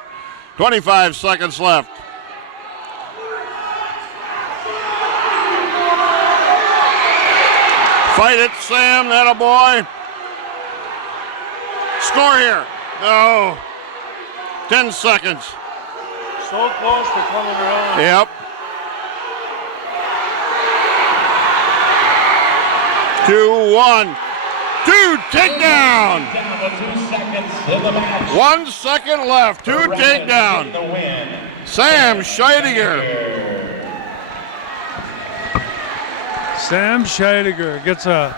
25 seconds left. Fight it, Sam, that a boy. Score here. No. 10 seconds. So close to coming around. Yep. 2-1. 2 takedown. 1 second left. 2 takedown. Sam Scheidegger. Sam Scheidegger gets a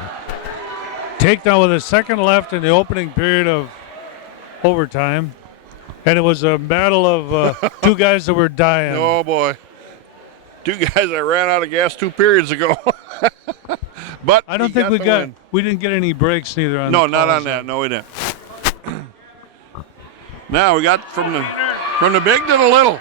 takedown with a second left in the opening period of overtime. And it was a battle of two guys that were dying. Oh, boy. 2 guys that ran out of gas 2 periods ago. But I don't think we didn't get any breaks neither on No, the not on calls. that. No, we didn't. Now we got from the big to the little.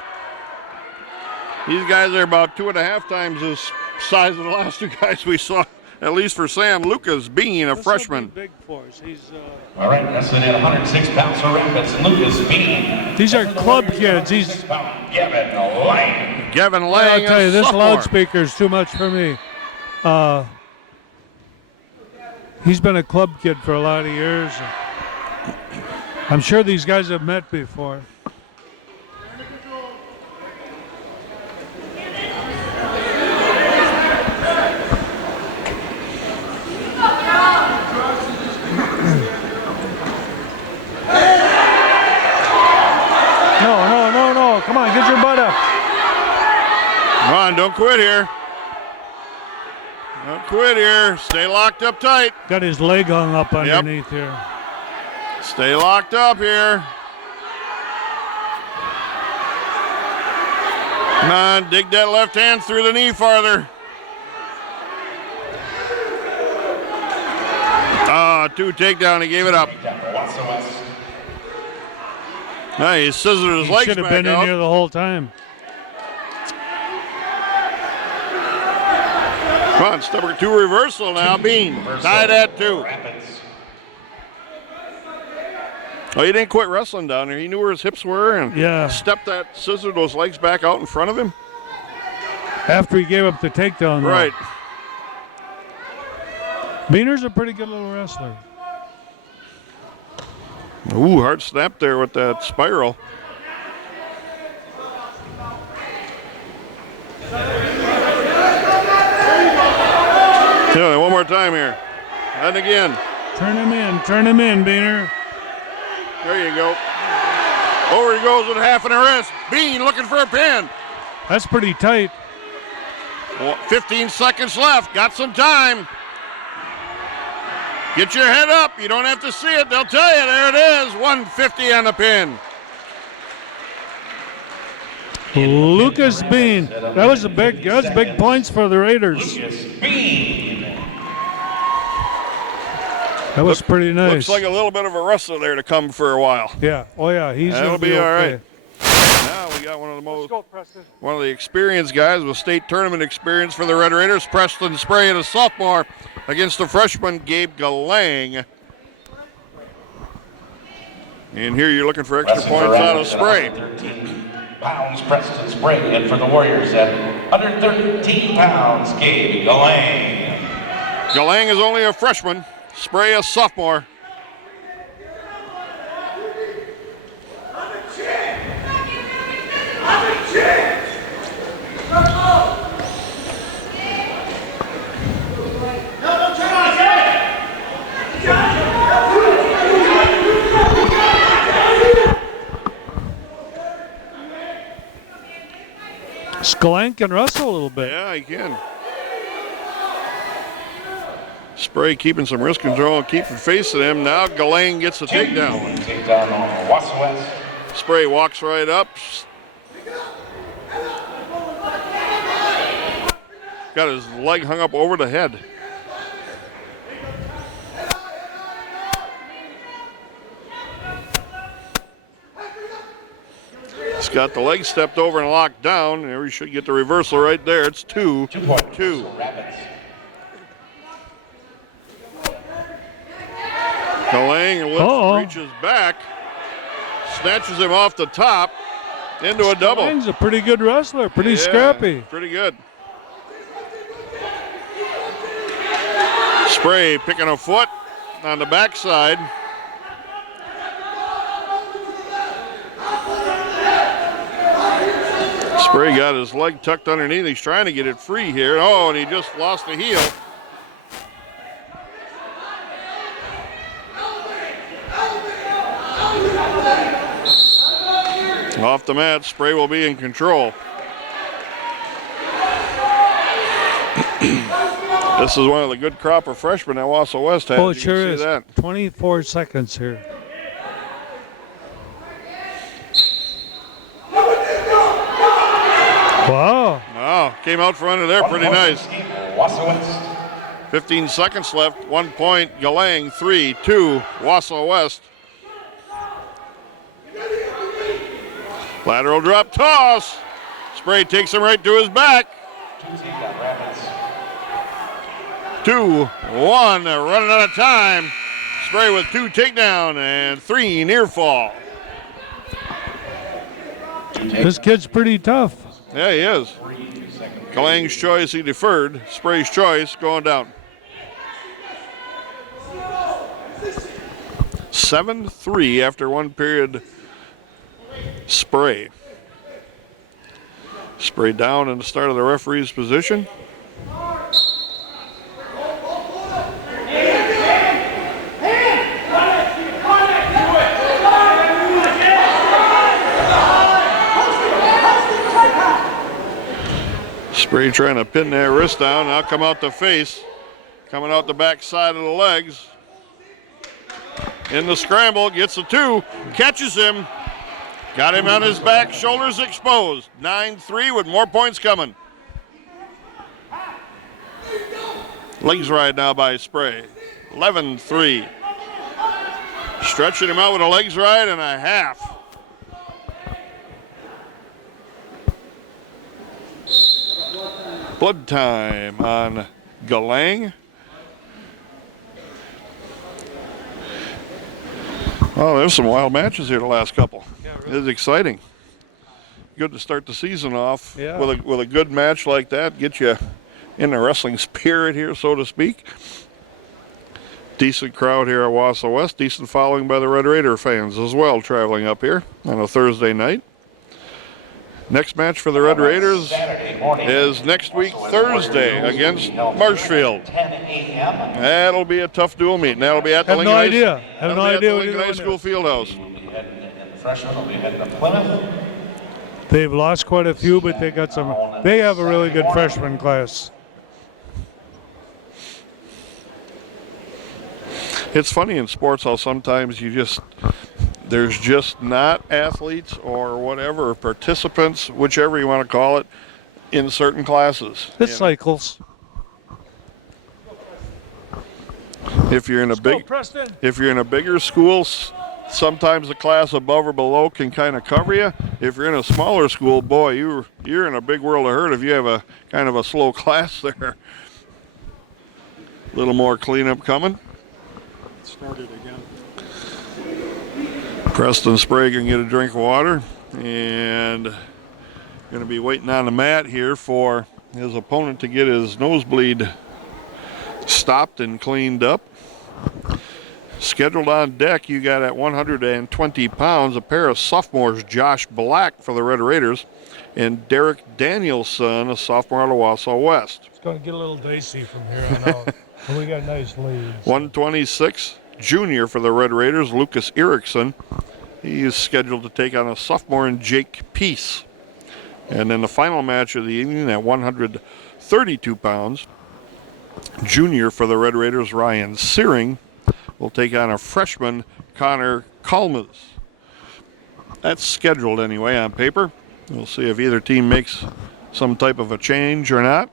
These guys are about 2.5 times the size of the last 2 guys we saw, at least for Sam. Lucas Bean, a freshman. Big for us. He's, All right, wrestling at 106 pounds for Rapids, Lucas Bean. these are club kids. He's, Gavin Lang. Gavin Lang, I'll tell you, this sophomore. loudspeaker is too much for me. He's been a club kid for a lot of years. I'm sure these guys have met before. No. Come on, get your butt up. Come on, don't quit here. Don't quit here. Stay locked up tight. Got his leg hung up underneath here. Stay locked up here. Come on, dig that left hand through the knee farther. 2 takedown, he gave it up. Nice, he scissored his He legs should have back been in out. here the whole time. Come on, number 2 reversal now, Bean. Tied at 2. Oh, he didn't quit wrestling down there. He knew where his hips were and scissored those legs back out in front of him. After he gave up the takedown. though. Right. Beaner's a pretty good little wrestler. Ooh, hard snap there with that spiral. Yeah, one more time here. And again. Turn him in, Beaner. There you go. Over he goes with half an wrist. Bean looking for a pin. That's pretty tight. 15 seconds left. Got some time. Get your head up. You don't have to see it. They'll tell you. There it is. 150 on the pin. Lucas Bean. That was big points for the Raiders. Lucas Bean. That was pretty nice. Looks like a little bit of a wrestler there to come for a while. Yeah. Oh yeah. That'll be all right. Now we got one of the experienced guys with state tournament experience for the Red Raiders, Preston Spray, and a sophomore against the freshman Gabe Galang. And here you're looking for extra points out of Spray. 13 pounds, Preston Spray, and for the Warriors at 113 pounds, Gabe Galang. Galang is only a freshman, Spray a sophomore. Galang can wrestle a little bit. Yeah, he can. Spray keeping some wrist control and keeping facing him. Now Galang gets a takedown. Takedown on West. Spray walks right up. Got his leg hung up over the head. He's got the leg stepped over and locked down. There we should get the reversal right there. It's 2-2. Galang reaches back, snatches him off the top into a double. Galang's a pretty good wrestler, pretty scrappy. Pretty good. Spray picking a foot on the backside. Spray got his leg tucked underneath. He's trying to get it free here. Oh, and he just lost the heel. Off the mat, Spray will be in control. This is one of the good crop of freshmen that Wausau West has. Oh, it sure is. 24 seconds here. Wow. Wow, came out from under there pretty nice. 15 seconds left, 1 point, Galang, 3-2, Wausau West. Lateral drop toss. Spray takes him right to his back. 2-1, running out of time. Spray with 2 takedown and 3 near fall. This kid's pretty tough. Yeah, he is. Galang's choice, he deferred. Spray's choice, going down. 7-3 after 1 period. Spray. Spray down in the start of the referee's position. Spray trying to pin that wrist down. Now come out the face. Coming out the back side of the legs. In the scramble, gets a 2. Catches him. Got him on his back, shoulders exposed. 9-3 with more points coming. Legs ride now by Spray. 11-3. Stretching him out with a legs ride and a half. Blood time on Galang. Oh, there's some wild matches here the last couple. Yeah, really. It's exciting. Good to start the season off with a good match like that. Get you in the wrestling spirit here, so to speak. Decent crowd here at Wausau West. Decent following by the Red Raider fans as well, traveling up here on a Thursday night. Next match for the Red Raiders is next week, Thursday, against Marshfield. That'll be a tough dual meet, and that'll be at the Lincoln High School Fieldhouse. Freshman will be heading to Plymouth. They've lost quite a few, but they got some. They have a really good freshman class. It's funny in sports how sometimes there's just not athletes or whatever, participants, whichever you want to call it, in certain classes. It cycles. If you're in a bigger school, sometimes the class above or below can kind of cover you. If you're in a smaller school, boy, you're in a big world of hurt if you have a kind of a slow class there. A little more cleanup coming. Started again. Preston Sprague can get a drink of water, and going to be waiting on the mat here for his opponent to get his nosebleed stopped and cleaned up. Scheduled on deck, you got at 120 pounds a pair of sophomores, Josh Black for the Red Raiders and Derek Danielson, a sophomore out of Wausau West. It's going to get a little dicey from here on out. We got nice leads. 126, junior for the Red Raiders, Lucas Erickson. He is scheduled to take on a sophomore in Jake Peace. And then the final match of the evening at 132 pounds, junior for the Red Raiders, Ryan Searing, will take on a freshman, Connor Kalmas. That's scheduled anyway on paper. We'll see if either team makes some type of a change or not.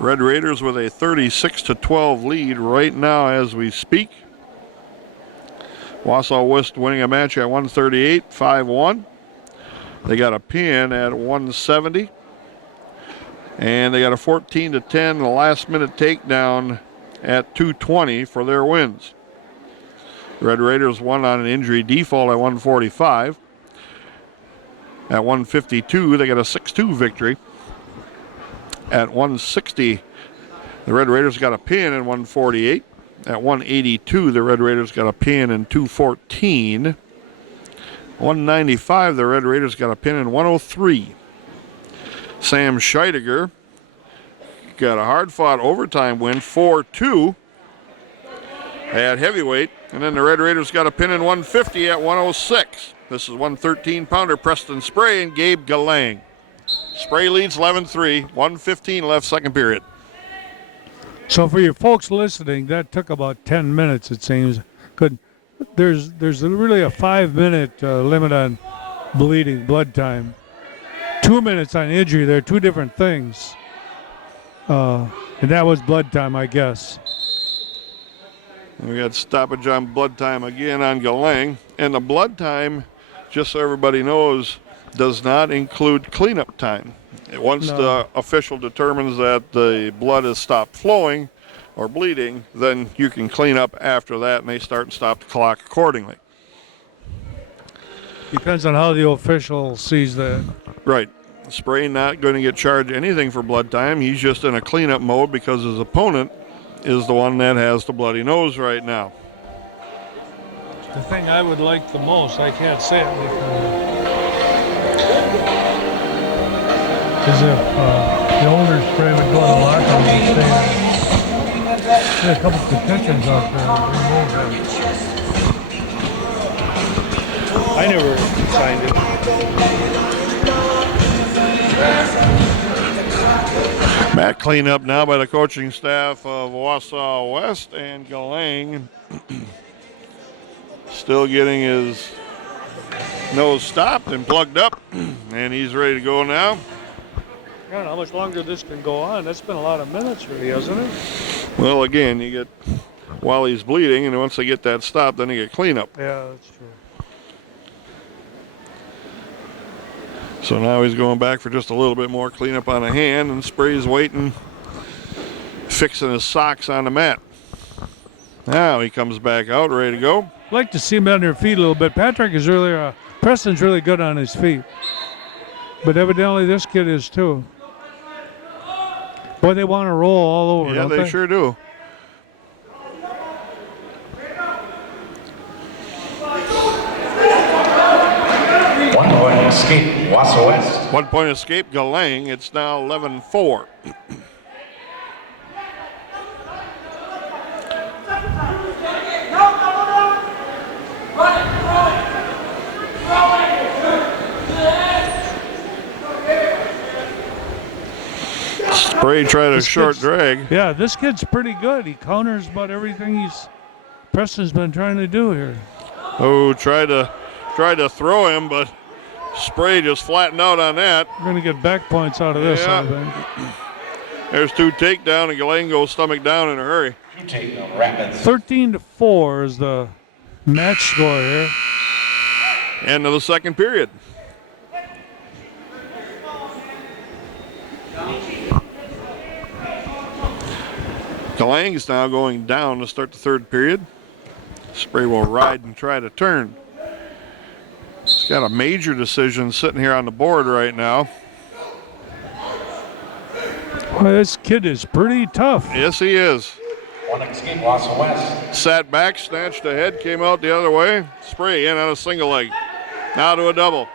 Red Raiders with a 36-12 lead right now as we speak. Wausau West winning a match at 138, 5-1. They got a pin at 170. And they got a 14-10 last-minute takedown at 220 for their wins. Red Raiders won on an injury default at 145. At 152, they got a 6-2 victory. At 160, the Red Raiders got a pin in 148. At 182, the Red Raiders got a pin in 214. 195, the Red Raiders got a pin in 103. Sam Scheidegger got a hard-fought overtime win, 4-2 at heavyweight. And then the Red Raiders got a pin in 150 at 106. This is 113-pounder Preston Spray and Gabe Galang. Spray leads 11-3, 1:15 left, second period. So for your folks listening, that took about 10 minutes, it seems. Good. There's really a 5-minute limit on bleeding, blood time. 2 minutes on injury. They're two different things. And that was blood time, I guess. We got stoppage on blood time again on Galang. And the blood time, just so everybody knows, does not include cleanup time. Once the official determines that the blood has stopped flowing or bleeding, then you can clean up after that, and they start and stop the clock accordingly. Depends on how the official sees that. Right. Spray not going to get charged anything for blood time. He's just in a cleanup mode because his opponent is the one that has the bloody nose right now. The thing I would like the most, I can't say it because is if the older spray would go in the locker room and stay. There's a couple of petitions out there. I never signed it. Mat cleanup now by the coaching staff of Wausau West, and Galang still getting his nose stopped and plugged up, and he's ready to go now. I don't know how much longer this can go on. That's been a lot of minutes really, hasn't it? Well, again, you get while he's bleeding, and once they get that stopped, then you get cleanup. Yeah, that's true. So now he's going back for just a little bit more cleanup on a hand, and Spray's waiting, fixing his socks on the mat. Now he comes back out, ready to go. I'd like to see him on their feet a little bit. Patrick is really, Preston's really good on his feet. But evidently this kid is too. Boy, they want to roll all over, Yeah, don't they? sure do. One point escape, Wausau West. 1 point escape, Galang. It's now 11-4. Spray tried a short drag. Yeah, this kid's pretty good. He counters about everything Preston's been trying to do here. Oh, tried to throw him, but Spray just flattened out on that. We're going to get back points out of this, I think. There's 2 takedown, and Galang goes stomach down in a hurry. 2 takedown, Rapids. 13-4 is the match score here. End of the second period. Galang's now going down to start the third period. Spray will ride and try to turn. He's got a major decision sitting here on the board right now. Well, this kid is pretty tough. Yes, he is. 1 escape, Wausau West. Sat back, snatched ahead, came out the other way. Spray in on a single leg. Now to a double.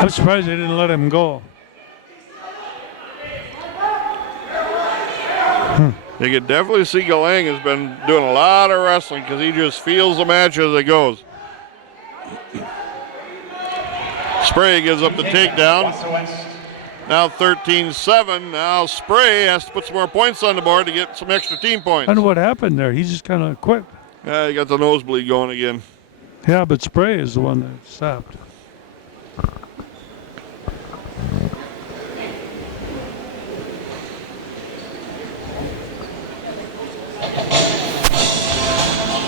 I'm surprised they didn't let him go. You can definitely see Galang has been doing a lot of wrestling because he just feels the match as it goes. Spray gives up the takedown. Now 13-7. Now Spray has to put some more points on the board to get some extra team points. I don't know what happened there. He just kind of quit. Yeah, he got the nosebleed going again. Yeah, but Spray is the one that stopped.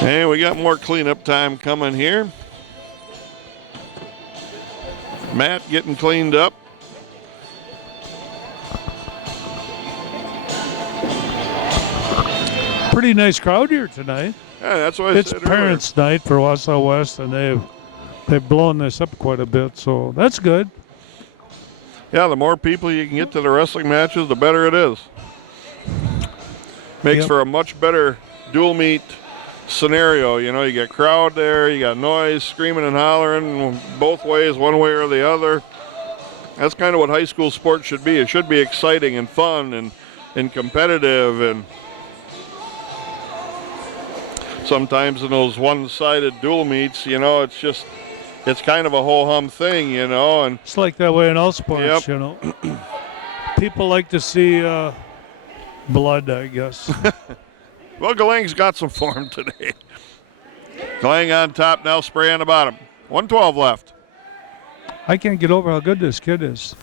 Hey, we got more cleanup time coming here. Matt getting cleaned up. Pretty nice crowd here tonight. Yeah, that's what I it's said parents' night for Wausau West, and they've blown this up quite a bit, so that's good. Yeah, the more people you can get to the wrestling matches, the better it is. Makes for a much better dual meet scenario. You know, you got crowd there, you got noise, screaming and hollering both ways, one way or the other. That's kind of what high school sports should be. It should be exciting and fun and competitive, and sometimes in those one-sided dual meets, you know, it's kind of a ho-hum thing, you know. And it's like that way in all sports, you know. People like to see blood, I guess. Well, Galang's got some form today. Galang on top, now Spray on the bottom. 1:12 left. I can't get over how good this kid is.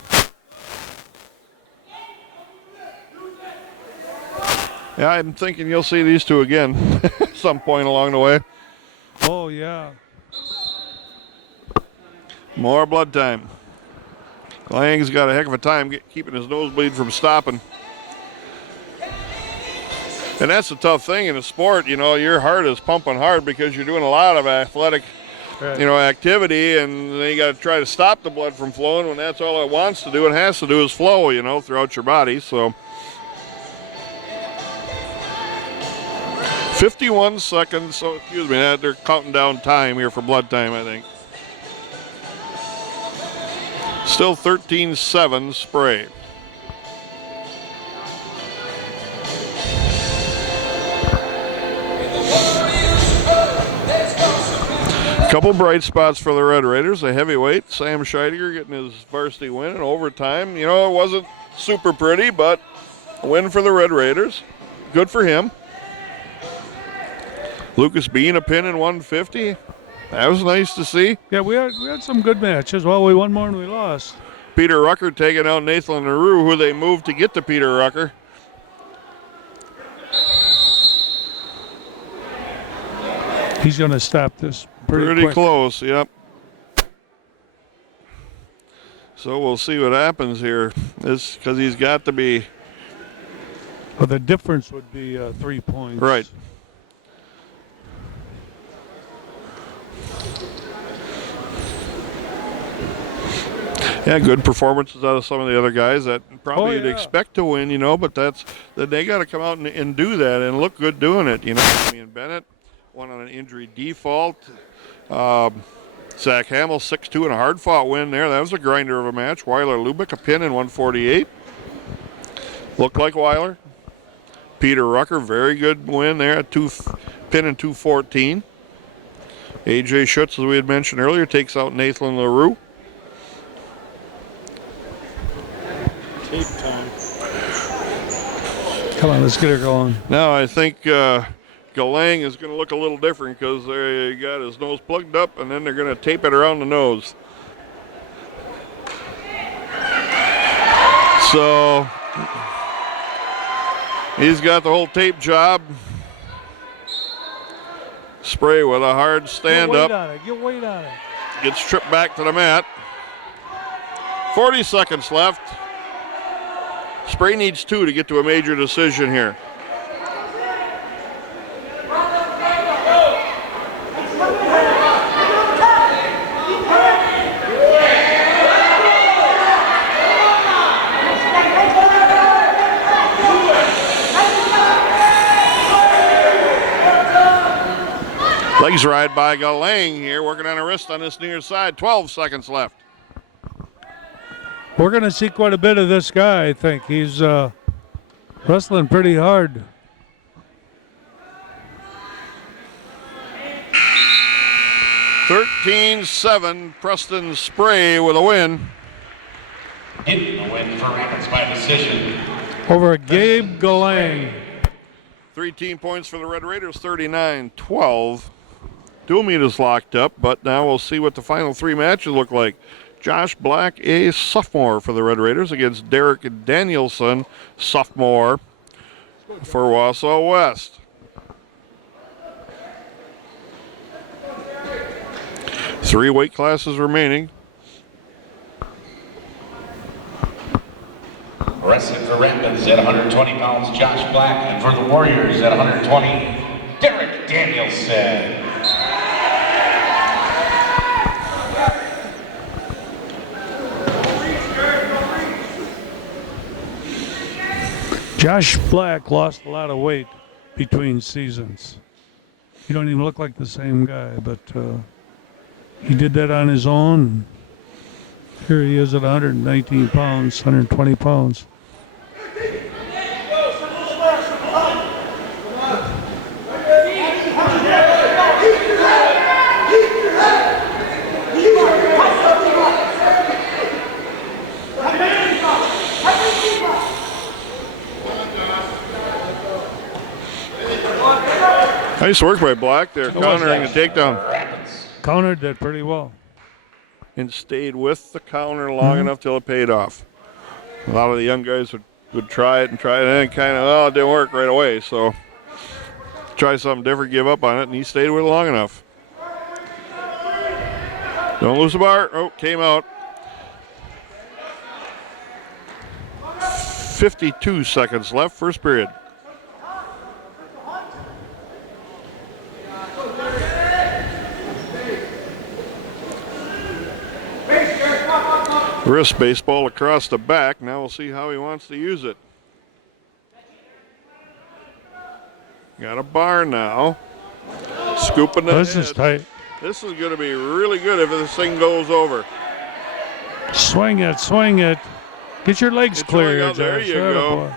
Yeah, I'm thinking you'll see these two again at some point along the way. Oh, yeah. More blood time. Galang's got a heck of a time keeping his nosebleed from stopping. And that's the tough thing in a sport, you know, your heart is pumping hard because you're doing a lot of athletic, you know, activity, and then you got to try to stop the blood from flowing when that's all it wants to do and has to do is flow, you know, throughout your body. So 51 seconds, so excuse me, they're counting down time here for blood time, I think. Still 13-7 Spray. Couple bright spots for the Red Raiders. A heavyweight, Sam Scheidegger, getting his varsity win in overtime. You know, it wasn't super pretty, but a win for the Red Raiders. Good for him. Lucas Bean, a pin in 150. That was nice to see. Yeah, we had some good matches. Well, we won more than we lost. Peter Rucker taking out Nathan LaRue, who they moved to get to Peter Rucker. He's going to stop this pretty quick. Close, yep. So we'll see what happens here. This because he's got to be. Well, the difference would be 3 points. Right. Yeah, good performances out of some of the other guys that probably you'd expect to win, you know, but they got to come out and do that and look good doing it, you know. I mean, Bennett won on an injury default. Zach Hamill, 6-2 and a hard-fought win there. That was a grinder of a match. Weiler Lubeck, a pin in 148. Looked like Weiler. Peter Rucker, very good win there, a pin in 214. A.J. Shutz, as we had mentioned earlier, takes out Nathan LaRue. Tape time. Come on, let's get her going. Now I think Galang is going to look a little different because he got his nose plugged up, and then they're going to tape it around the nose. So he's got the whole tape job. Spray with a hard stand up. Get weight on it. Gets tripped back to the mat. 40 seconds left. Spray needs 2 to get to a major decision here. Legs ride by Galang here, working on a wrist on this near side. 12 seconds left. We're going to see quite a bit of this guy, I think. He's wrestling pretty hard. (13-7), Preston Spray with a win. Getting the win for Rapids by decision. Over Gabe Galang. 3 team points for the Red Raiders, 39-12. Dual meet is locked up, but now we'll see what the final 3 matches look like. Josh Black, a sophomore for the Red Raiders, against Derek Danielson, sophomore for Wausau West. Three weight classes remaining. Wrestling for Rapids at 120 pounds, Josh Black, and for the Warriors at 120, Derek Danielson. Josh Black lost a lot of weight between seasons. He don't even look like the same guy, but he did that on his own. Here he is at 119 pounds, 120 pounds. Nice work by Black there, countering the takedown. Countered that pretty well. And stayed with the counter long enough till it paid off. A lot of the young guys would try it and then kind of, well, it didn't work right away. So try something different, give up on it, and he stayed with it long enough. Don't lose the bar. Oh, came out. 52 seconds left, first period. Wrist baseball across the back. Now we'll see how he wants to use it. Got a bar now. Scooping the This head. is tight. This is going to be really good if this thing goes over. Swing it, swing it. Get your legs It's clear, going out. There Josh. you Atta go. boy.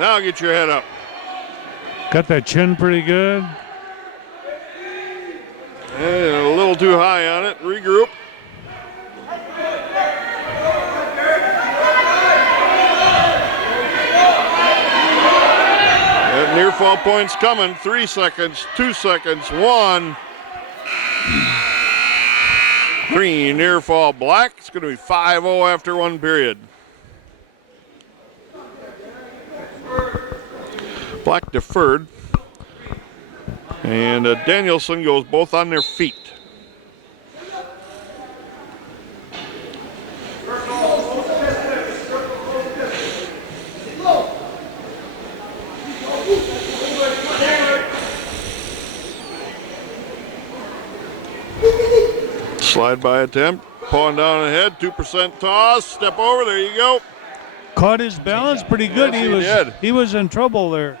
Now get your head up. Got that chin pretty good. And a little too high on it. Regroup. That near fall point's coming. 3 seconds, 2 seconds, 1. 3 near fall Black. It's going to be 5-0 after 1 period. Black deferred. And Danielson goes both on their feet. Slide by attempt, pulling down ahead, 2% toss, step over, there you go. Caught his balance pretty good. Yes, He was in trouble there.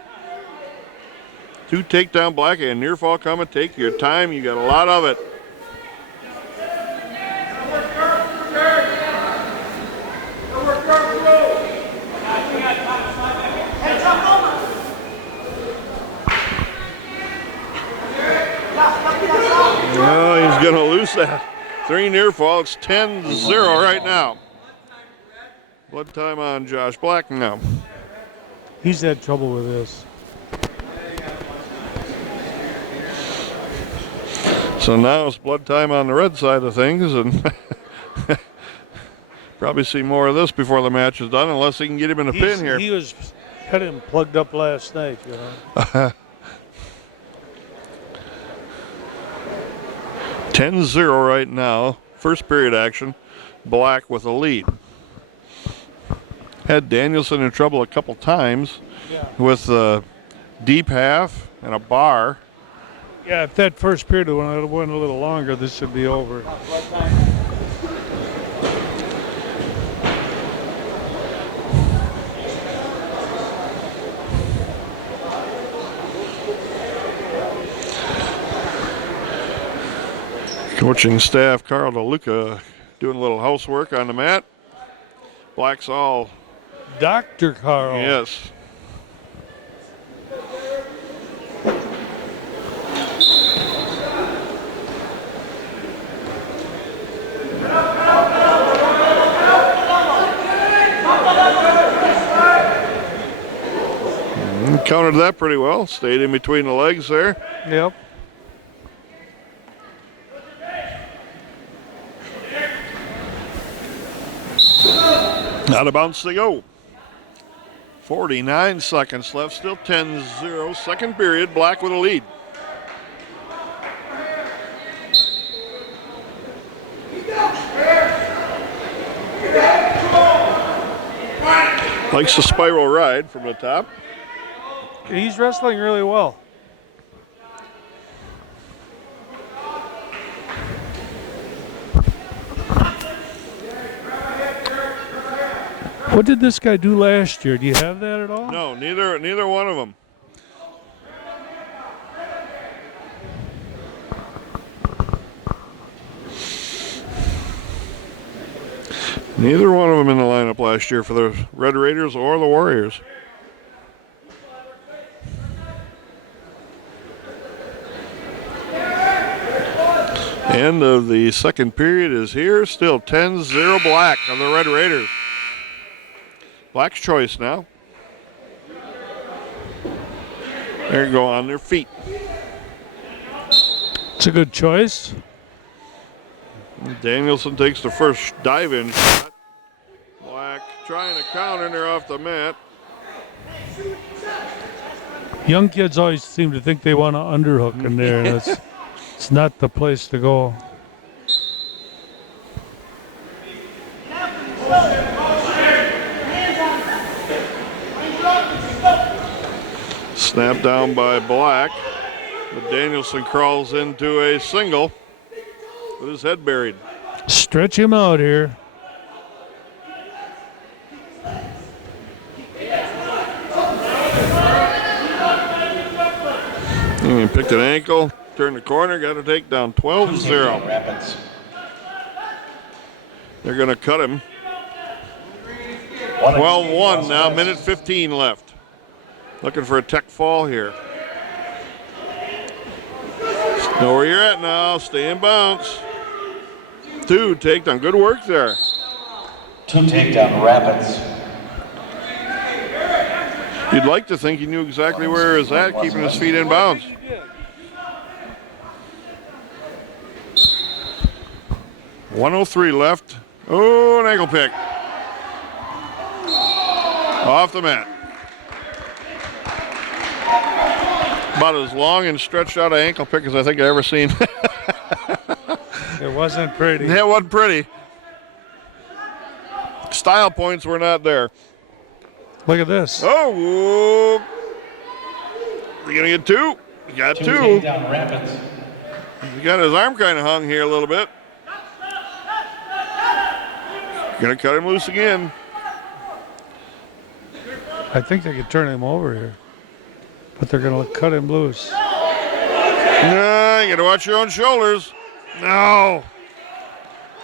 2 takedown Black and near fall coming. Take your time, you got a lot of it. Well, he's going to lose that. 3 near fall. It's 10-0 right now. Blood time on Josh Black now. He's had trouble with this. So now it's blood time on the red side of things, and probably see more of this before the match is done, unless he can get him in a pin here. He had him plugged up last night, you know. 10-0 right now. First period action. Black with a lead. Had Danielson in trouble a couple times with a deep half and a bar. Yeah, if that first period went a little longer, this should be over. Coaching staff, Carl DeLuca, doing a little housework on the mat. Black's all. Dr. Carl. Yes. Countered that pretty well. Stayed in between the legs there. Yep. Out of bounds they go. 49 seconds left. Still 10-0. Second period. Black with a lead. Likes the spiral ride from the top. He's wrestling really well. What did this guy do last year? Do you have that at all? No, neither one of them. Neither one of them in the lineup last year for the Red Raiders or the Warriors. End of the second period is here. Still 10-0 Black on the Red Raiders. Black's choice now. There you go, on their feet. It's a good choice. Danielson takes the first dive-in shot. Black trying to counter, and they're off the mat. Young kids always seem to think they want to underhook in there, and it's not the place to go. Snap down by Black, but Danielson crawls into a single with his head buried. Stretch him out here. He picked an ankle, turned the corner, got a takedown. 12-0. They're going to cut him. 12-1 now, minute 15 left. Looking for a tech fall here. Know where you're at now. Stay in bounce. 2 takedown. Good work there. 2 takedown Rapids. You'd like to think he knew exactly where he was at, keeping his feet in bounds. .103 left. Oh, an ankle pick. Off the mat. About as long and stretched out an ankle pick as I think I've ever seen. It wasn't pretty. It wasn't pretty. Style points were not there. Look at this. Oh, we're going to get 2. We got 2. Takedown Rapids. He got his arm kind of hung here a little bit. Going to cut him loose again. I think they could turn him over here, but they're going to cut him loose. No, you got to watch your own shoulders. No.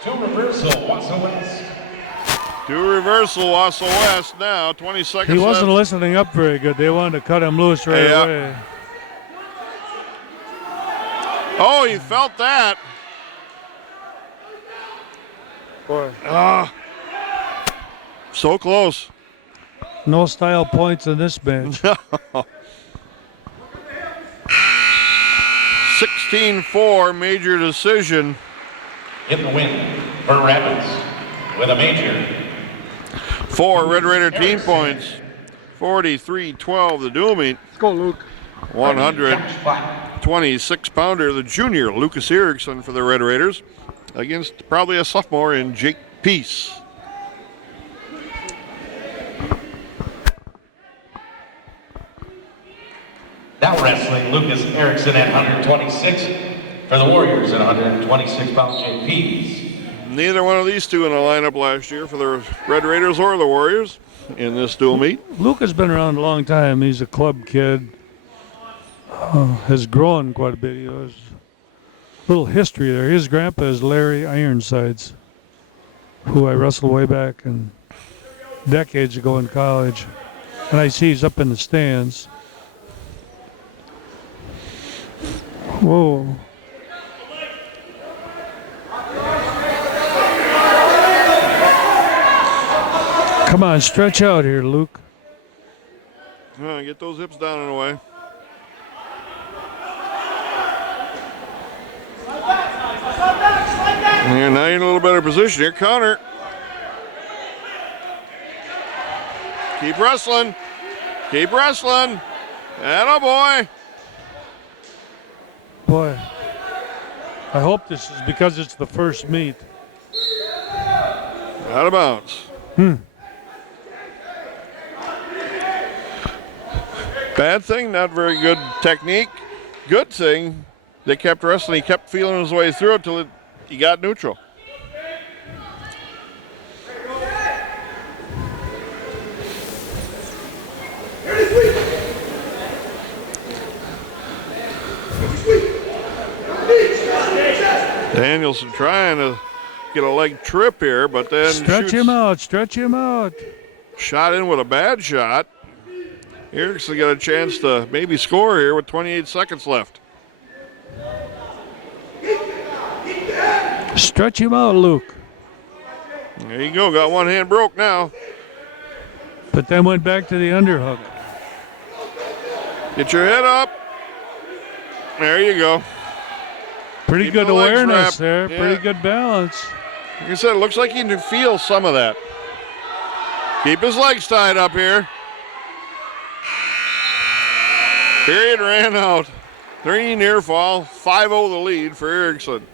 2 reversal, Wausau West. 2 reversal, Wausau West now. 20 seconds He wasn't left. listening up very good. They wanted to cut him loose right away. Oh, he felt that. Boy. So close. No style points in this bench. 16-4 major decision. In the win for Rapids with a major. 4 Red Raider team points. 43-12 the dual meet. Let's go, Luke. 126-pounder, the junior Lucas Erickson for the Red Raiders against probably a sophomore in Jake Peace. Now wrestling, Lucas Erickson at 126 for the Warriors at 126-pound JPs. Neither one of these two in the lineup last year for the Red Raiders or the Warriors in this dual meet. Luke has been around a long time. He's a club kid. Has grown quite a bit. He has a little history there. His grandpa is Larry Ironsides, who I wrestled way back in decades ago in college. And I see he's up in the stands. Whoa. Come on, stretch out here, Luke. Get those hips down and away. And now you're in a little better position here. Counter. Keep wrestling. Keep wrestling. Attaboy. Boy, I hope this is because it's the first meet. Out of bounds. Bad thing, not very good technique. Good thing, they kept wrestling. He kept feeling his way through it till he got neutral. Danielson trying to get a leg trip here, but then Stretch him out, stretch him out. Shot in with a bad shot. Erickson got a chance to maybe score here with 28 seconds left. Stretch him out, Luke. There you go, got one hand broke now. But then went back to the underhook. Get your head up. There you go. Pretty Keep good the legs awareness wrapped. there, Yeah. pretty good balance. Like I said, it looks like he can feel some of that. Keep his legs tied up here. Period ran out. 3 near fall, 5-0 the lead for Erickson.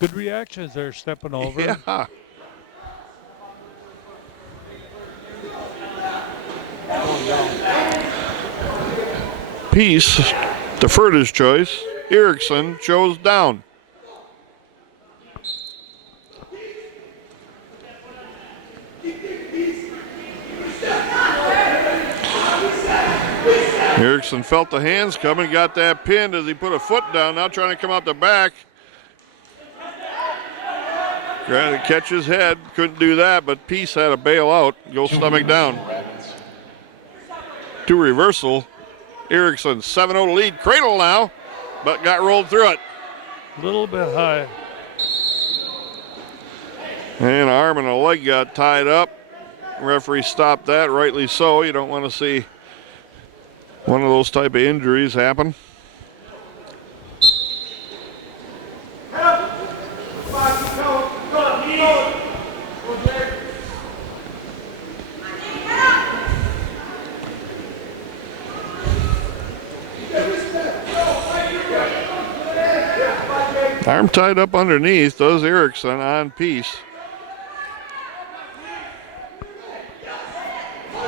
Good reactions there, stepping over. Yeah. Peace deferred his choice. Erickson chose down. Erickson felt the hands coming, got that pinned as he put a foot down, now trying to come out the back. Trying to catch his head, couldn't do that, but Peace had to bail out, go stomach down. 2 reversal. Erickson 7-0 lead, cradle now, but got rolled through it. A little bit high. And arm and a leg got tied up. Referee stopped that, rightly so. You don't want to see one of those type of injuries happen. Arm tied up underneath, does Erickson on Peace.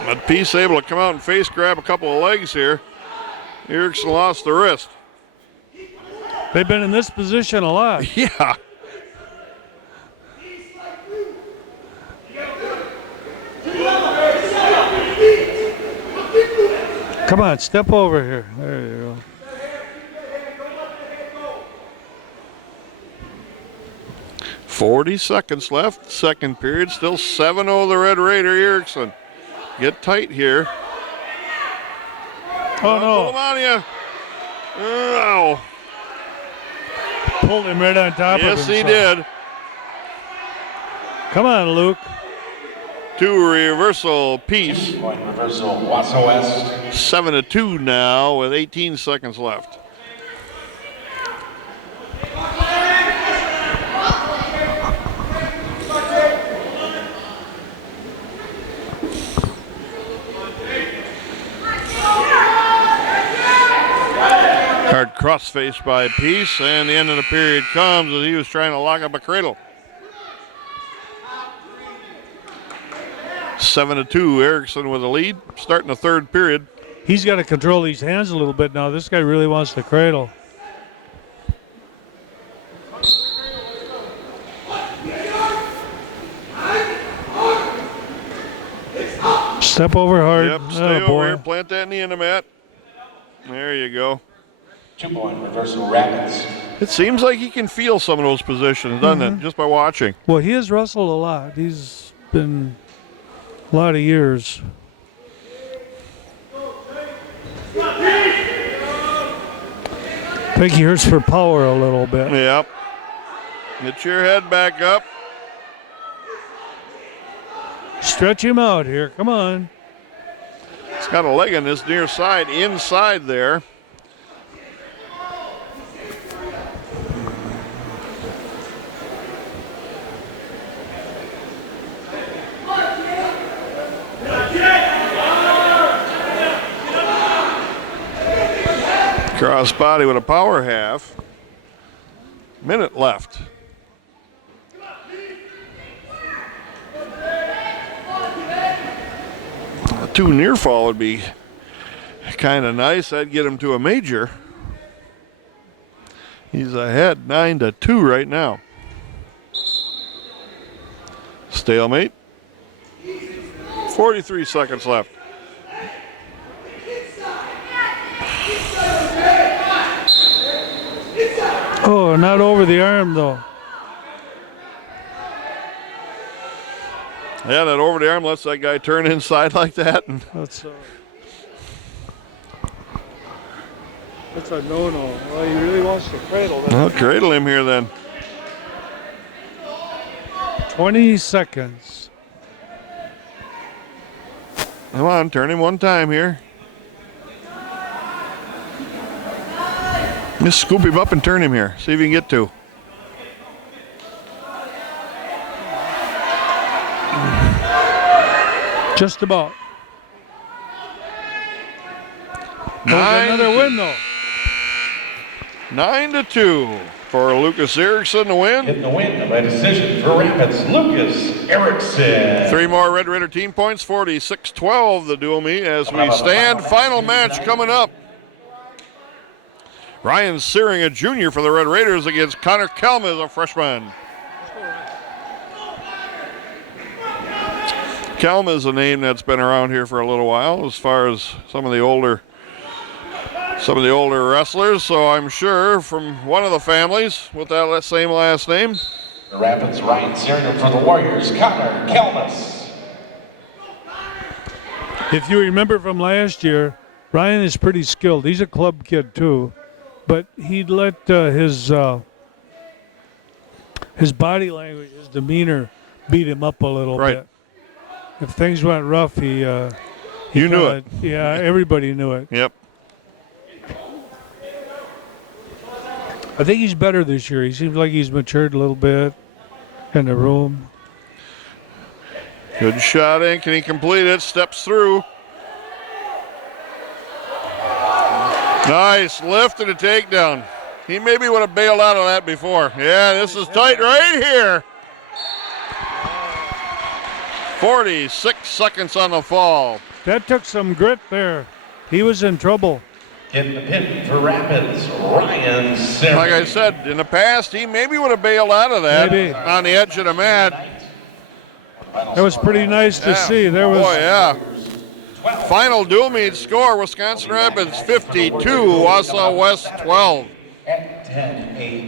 But Peace able to come out and face grab a couple of legs here. Erickson lost the wrist. They've been in this position a lot. Yeah. Come on, step over here. There you go. .40 seconds left, second period, still 7-0 the Red Raider, Erickson. Get tight here. Oh, no. Pull him on you. Oh. Pulled him right on top of him. Yes, he did. Come on, Luke. 2 reversal piece. 2-point reversal, Wausau West. 7-2 now with 18 seconds left. Hard cross-face by Peace, and the end of the period comes as he was trying to lock up a cradle. 7-2, Erickson with a lead, starting the third period. He's got to control these hands a little bit now. This guy really wants to cradle. Step over hard. Yep, stay over here, plant that knee in the mat. There you go. 2-point reversal, Rapids. It seems like he can feel some of those positions, doesn't it, just by watching? Well, he has wrestled a lot. He's been a lot of years. I think he hurts for power a little bit. Yep. Get your head back up. Stretch him out here. Come on. He's got a leg on this near side, inside there. Cross body with a power half. Minute left. A 2 near fall would be kind of nice. That'd get him to a major. He's ahead 9-2 right now. Stalemate. 43 seconds left. Oh, not over the arm, though. Yeah, that over the arm lets that guy turn inside like that. And That's a no-no. Well, he really wants to cradle. I'll cradle him here then. 20 seconds. Come on, turn him one time here. Just scoop him up and turn him here. See if you can get to. Just about. Another win, though. 9-2 for Lucas Erickson to win. Getting the win by decision for Rapids, Lucas Erickson. 3 more Red Raider team points, 46-12 the dual meet as we stand. Final match coming up. Ryan Searing, a junior for the Red Raiders, against Connor Kelm, a freshman. Kelm is a name that's been around here for a little while as far as some of the older wrestlers, so I'm sure from one of the families with that same last name. The Rapids, Ryan Searing for the Warriors, Connor Kelmus. If you remember from last year, Ryan is pretty skilled. He's a club kid, too. But he let his body language, his demeanor, beat him up a little bit. If things went rough, he knew it. Yeah, everybody knew it. Yep. I think he's better this year. He seems like he's matured a little bit in the room. Good shot in. Can he complete it? Steps through. Nice lift and a takedown. He maybe would have bailed out of that before. Yeah, this is tight right here. 46 seconds on the fall. That took some grit there. He was in trouble. Getting the pin for Rapids, Ryan Searing. Like I said, in the past, he maybe would have bailed out of that on the edge of the mat. That was pretty nice to see. There was. Oh, yeah. Final dual meet score, Wisconsin Rapids 52, Wausau West 12.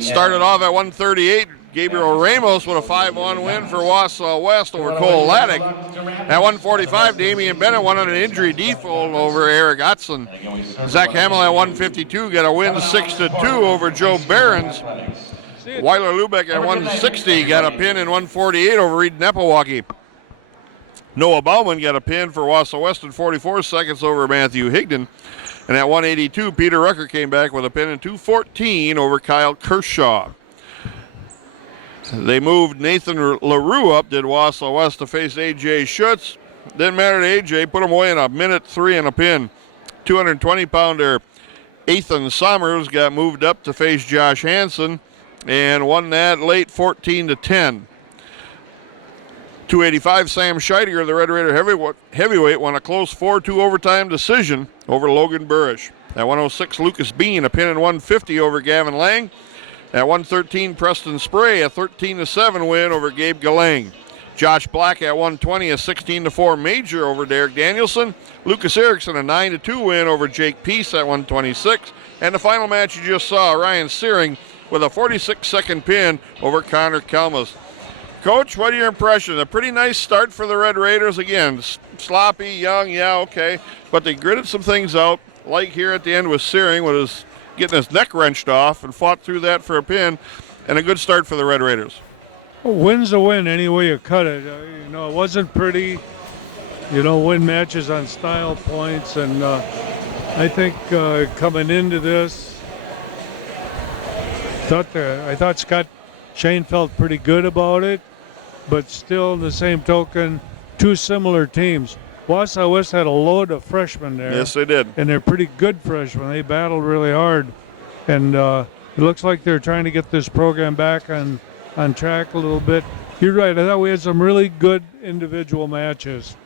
Started off at 138. Gabriel Ramos with a 5-1 win for Wausau West over Vladek. At 145, Damian Bennett won on an injury default over Eric Otzen. Zach Hamill at 152 got a win 6-2 over Joe Barron. Weiler Lubeck at 160 got a pin in 148 over Reed Nepawaki. Noah Bauman got a pin for Wausau Weston 44 seconds over Matthew Higden. And at 182, Peter Rucker came back with a pin in 214 over Kyle Kershaw. They moved Nathan LaRue up, did Wausau West, to face A.J. Shutz. Didn't matter to A.J., put him away in a minute 3 and a pin. 220-pounder Ethan Sommers got moved up to face Josh Hansen and won that late 14-10. 285, Sam Scheidegger, the Red Raider heavyweight, won a close 4-2 overtime decision over Logan Burish. At 106, Lucas Bean, a pin in 150 over Gavin Lang. At 113, Preston Spray, a 13-7 win over Gabe Galang. Josh Black at 120, a 16-4 major over Derek Danielson. Lucas Erickson, a 9-2 win over Jake Peace at 126. And the final match you just saw, Ryan Searing with a 46-second pin over Connor Kelmus. Coach, what are your impressions? A pretty nice start for the Red Raiders. Again, sloppy, young, yeah, okay. But they gritted some things out, like here at the end with Searing, was getting his neck wrenched off and fought through that for a pin, and a good start for the Red Raiders. A win's a win any way you cut it. It wasn't pretty. Win matches on style points, and I think coming into this, I thought Scott Shane felt pretty good about it, but still, in the same token, two similar teams. Wausau West had a load of freshmen there. Yes, they did. And they're pretty good freshmen. They battled really hard. And it looks like they're trying to get this program back on track a little bit. You're right. I thought we had some really good individual matches.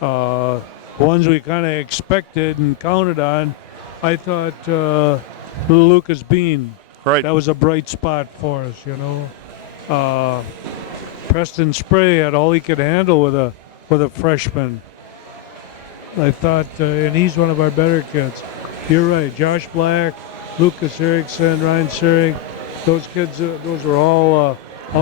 Ones we kind of expected and counted on. I thought Lucas Bean. Right. That was a bright spot for us, Preston Spray had all he could handle with a freshman. I thought, and he's one of our better kids. You're right, Josh Black, Lucas Erickson, Ryan Searing, those kids, those were all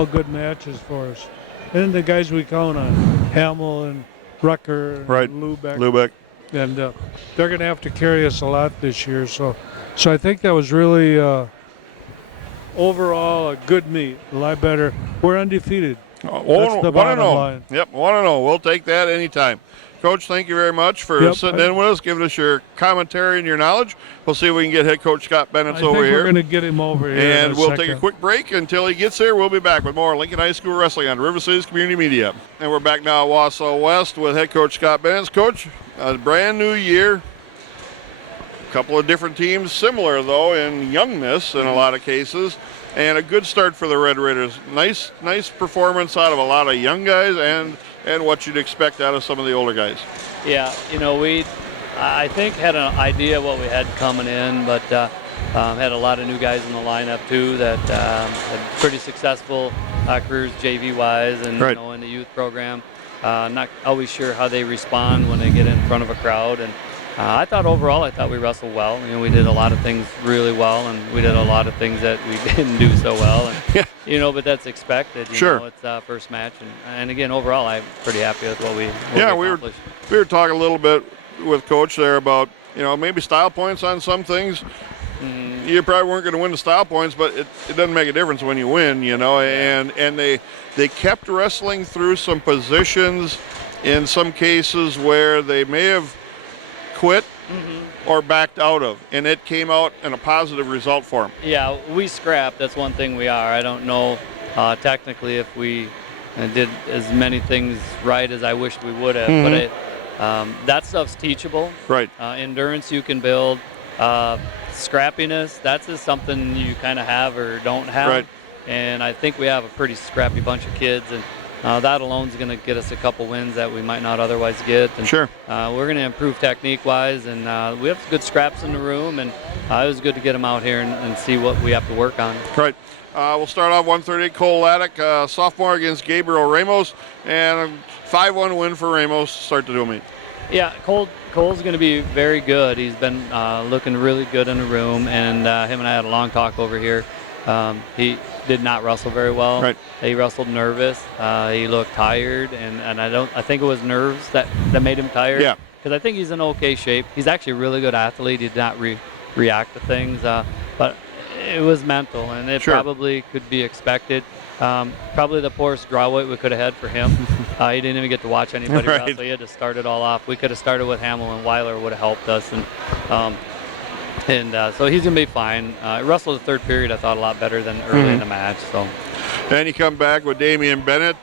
good matches for us. And the guys we count on, Hamill and Rucker, right. And Lubeck. And they're going to have to carry us a lot this year. So I think that was really overall a good meet, a lot better. We're undefeated. That's the bottom line. Yep, 1-0. We'll take that anytime. Coach, thank you very much for sitting in with us, giving us your commentary and your knowledge. We'll see if we can get head coach Scott Bennett over here. We're going to get him over here. And we'll take a quick break until he gets here. We'll be back with more Lincoln High School Wrestling on River Cities Community Media. And we're back now at Wausau West with head coach Scott Bennett. Coach, a brand new year. A couple of different teams, similar though in youngness in a lot of cases. And a good start for the Red Raiders. Nice performance out of a lot of young guys and what you'd expect out of some of the older guys. Yeah, we, I think, had an idea what we had coming in, but had a lot of new guys in the lineup too that had pretty successful careers JV-wise and right. In the youth program. Not always sure how they respond when they get in front of a crowd. And I thought we wrestled well. We did a lot of things really well, and we did a lot of things that we didn't do so well. And, but that's expected. Sure. It's the first match, and again, overall, I'm pretty happy with what we accomplished. We were talking a little bit with Coach there about maybe style points on some things. You probably weren't going to win the style points, but it doesn't make a difference when you win. And they kept wrestling through some positions in some cases where they may have quit or backed out of, and it came out in a positive result for them. Yeah, we scrapped. That's one thing we are. I don't know technically if we did as many things right as I wished we would have, but that stuff's teachable. Right. Endurance you can build. Scrappiness, that's just something you kind of have or don't have. Right. And I think we have a pretty scrappy bunch of kids, and that alone is going to get us a couple wins that we might not otherwise get. And, sure. We're going to improve technique-wise, and we have good scraps in the room, and it was good to get them out here and see what we have to work on. Right. We'll start off 138, Cole Vladek, sophomore against Gabriel Ramos, and a 5-1 win for Ramos to start the dual meet. Yeah, Cole's going to be very good. He's been looking really good in the room, and him and I had a long talk over here. He did not wrestle very well. Right. He wrestled nervous. He looked tired, and I think it was nerves that made him tired. Yeah. Because I think he's in okay shape. He's actually a really good athlete. He did not react to things, but It was mental, and it Sure. probably could be expected. Probably the poorest draw weight we could have had for him. He didn't even get to watch anybody Right. wrestle. He had to start it all off. We could have started with Hamill, and Weiler would have helped us. And so he's going to be fine. Wrestled the third period, I thought, a lot better than early in the match. So. And you come back with Damian Bennett.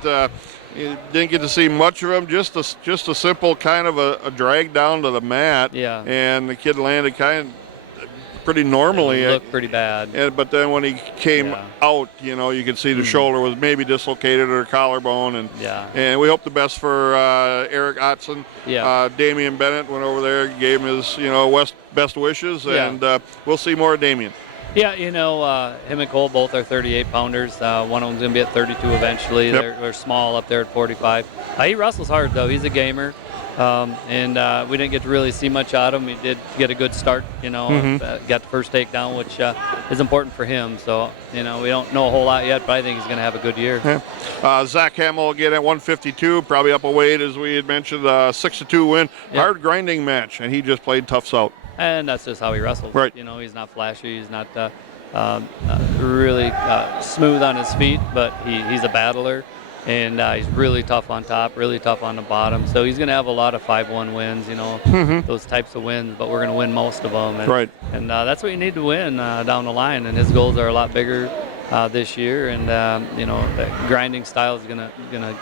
You didn't get to see much of him. Just a simple kind of a drag down to the mat. Yeah. And the kid landed kind of pretty normally. It looked pretty bad. But then when he came out, you could see the shoulder was maybe dislocated or collarbone. And we hope the best for Eric Ottson. Yeah. Damian Bennett went over there, gave him his best wishes, and we'll see more of Damian. Yeah, him and Cole both are 38-pounders. One of them's going to be at 32 eventually. Yep. They're small up there at 45. He wrestles hard, though. He's a gamer. And we didn't get to really see much out of him. He did get a good start, got the first takedown, which is important for him. So, we don't know a whole lot yet, but I think he's going to have a good year. Yeah. Zach Hamill again at 152, probably up a weight, as we had mentioned, 6-2 win. Yep. Hard grinding match, and he just played toughs out. And that's just how he wrestles. Right. He's not flashy. He's not really smooth on his feet, but he's a battler. And he's really tough on top, really tough on the bottom. So he's going to have a lot of 5-1 wins, those types of wins, but we're going to win most of them. And, right. And that's what you need to win down the line. And his goals are a lot bigger this year. And, that grinding style is gonna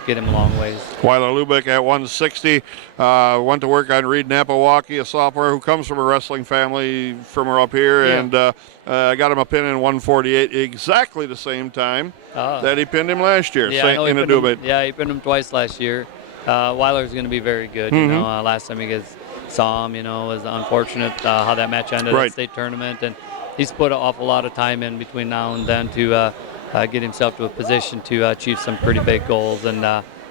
get him a long ways. Weiler Lubeck at 160. Went to work on Reed Napawaki, a sophomore who comes from a wrestling family from up here. Yeah. And got him a pin in 148, exactly the same time that he pinned him last year. Yeah, in a Dubate. Yeah, he pinned him twice last year. Weiler's going to be very good. Last time you guys saw him, it was unfortunate how that match ended at the state tournament. And he's put an awful lot of time in between now and then to get himself to a position to achieve some pretty big goals. And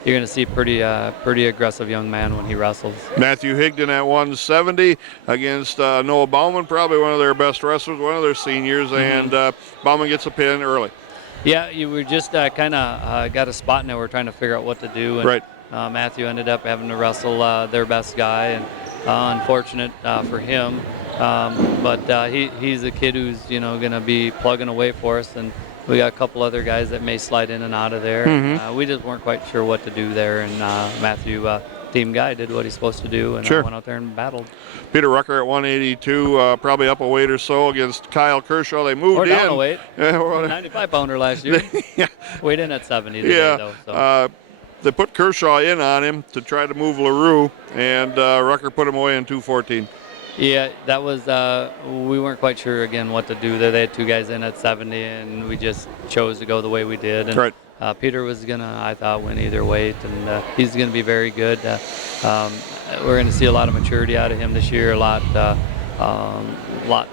you're going to see a pretty aggressive young man when he wrestles. Matthew Higden at 170 against Noah Bauman, probably one of their best wrestlers, one of their seniors, and Bauman gets a pin early. Yeah, you were just kind of got a spot now. We're trying to figure out what to do. And, Matthew ended up having to wrestle their best guy, and unfortunate for him. But he's a kid who's going to be plugging away for us, and we got a couple other guys that may slide in and out of there. We just weren't quite sure what to do there, and Matthew, team guy, did what he's supposed to do, and went out there and battled. Peter Rucker at 182, probably up a weight or so against Kyle Kershaw. They moved down in. a weight. 95-pounder last year. Weighed in at 70 today, though. So. They put Kershaw in on him to try to move LaRue, and Rucker put him away in 214. Yeah, that was, we weren't quite sure, again, what to do there. They had two guys in at 70, and we just chose to go the way we did. And, Peter was going to, I thought, win either weight, and he's going to be very good. We're going to see a lot of maturity out of him this year, a lot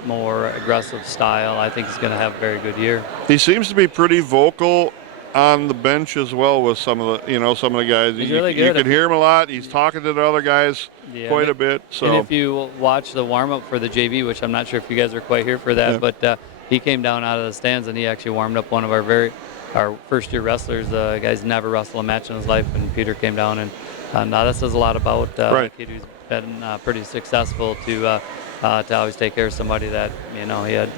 more aggressive style. I think he's going to have a very good year. He seems to be pretty vocal on the bench as well with some of the guys. He's really good. You can hear him a lot. He's talking to the other guys quite a bit. So. And if you watch the warm-up for the JV, which I'm not sure if you guys are quite here for that, but he came down out of the stands and he actually warmed up one of our first-year wrestlers. The guy's never wrestled a match in his life, and Peter came down, and now that says a lot about a kid who's been pretty successful to always take care of somebody that he had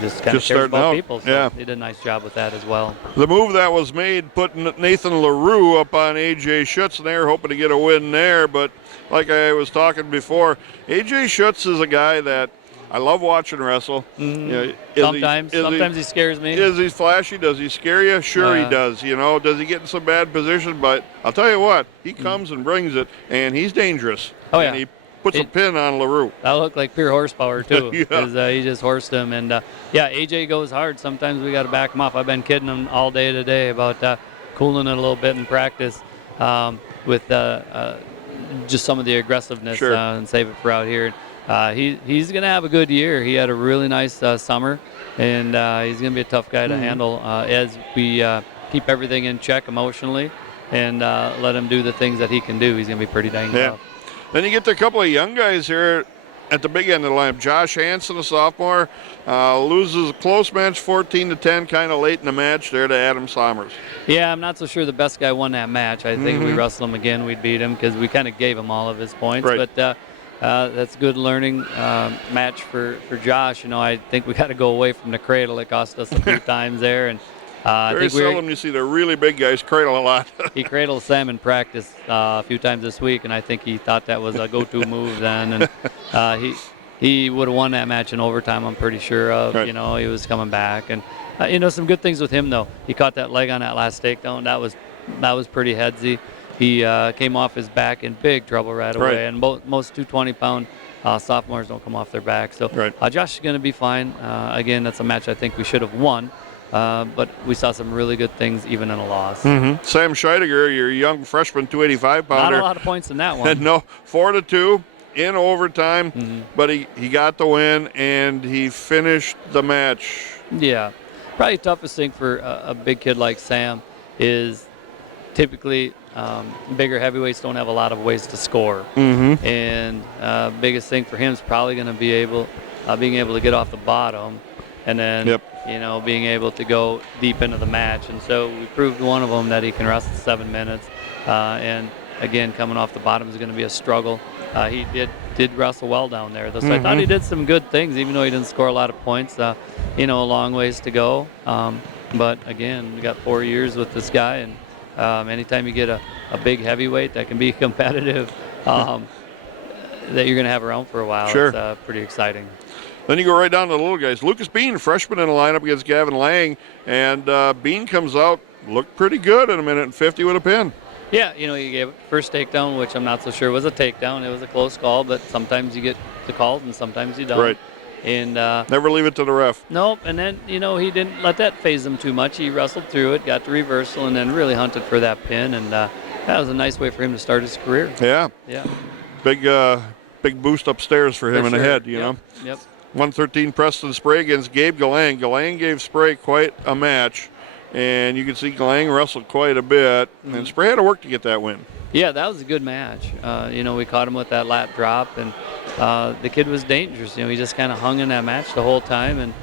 just kind of cares about people. So he did a nice job with that as well. The move that was made put Nathan LaRue up on AJ Shutz, and they were hoping to get a win there. But like I was talking before, AJ Shutz is a guy that I love watching wrestle. Sometimes he scares me. Is he flashy? Does he scare you? Sure, he does. Does he get in some bad position? But I'll tell you what, he comes and brings it, and he's dangerous. Oh yeah. And he puts a pin on LaRue. That looked like pure horsepower too, because he just horsed him. And AJ goes hard. Sometimes we got to back him off. I've been kidding him all day today about cooling it a little bit in practice with just some of the aggressiveness and save it for out here. He's going to have a good year. He had a really nice summer, and he's going to be a tough guy to handle as we keep everything in check emotionally and let him do the things that he can do. He's going to be pretty dang tough. Then you get to a couple of young guys here at the big end of the line. Josh Hansen, a sophomore, loses a close match 14-10 kind of late in the match there to Adam Sommers. Yeah, I'm not so sure the best guy won that match. I think if we wrestled him again, we'd beat him because we kind of gave him all of his points. But that's good learning match for Josh. I think we got to go away from the cradle. It cost us a few times there, and I Very think seldom you see the really big guys cradle a lot. he cradled Sam in practice a few times this week, and I think he thought that was a go-to move then, and he would have won that match in overtime. I'm pretty sure of. Right. He was coming back, and some good things with him though. He caught that leg on that last takedown. That was pretty headsy. He came off his back in big trouble right away, Right. and most 220-pound sophomores don't come off their back. So Right. Josh is going to be fine. Again, that's a match I think we should have won, but we saw some really good things even in a loss. Mm-hmm. Sam Scheidegger, your young freshman 285-pounder. Not a lot of points in that one. No, 4-2 in overtime, Mm-hmm. but he got the win and he finished the match. Yeah, probably toughest thing for a big kid like Sam is typically bigger heavyweights don't have a lot of ways to score. Mm-hmm. And biggest thing for him is probably going to be being able to get off the bottom, and then being able to go deep into the match. And so we proved one of them that he can wrestle 7 minutes. And again, coming off the bottom is going to be a struggle. He did wrestle well down there, though. So I thought he did some good things, even though he didn't score a lot of points. A long ways to go. But again, we got 4 years with this guy, and anytime you get a big heavyweight that can be competitive, that you're going to have around for a while, Sure. It's pretty exciting. Then you go right down to the little guys. Lucas Bean, freshman in the lineup against Gavin Lang, and Bean comes out, looked pretty good in 1:50 with a pin. Yeah, he gave it first takedown, which I'm not so sure was a takedown. It was a close call, but sometimes you get the calls and sometimes you don't. Right. And never leave it to the ref. nope, and then, he didn't let that phase him too much. He wrestled through it, got the reversal, and then really hunted for that pin, and that was a nice way for him to start his career. Yeah. Yeah. Big boost upstairs for him in the head, Yep. 113 Preston Spray against Gabe Galang. Galang gave Spray quite a match, and you can see Galang wrestled quite a bit, and Spray had to work to get that win. Yeah, that was a good match. We caught him with that lat drop, and the kid was dangerous. He just kind of hung in that match the whole time, and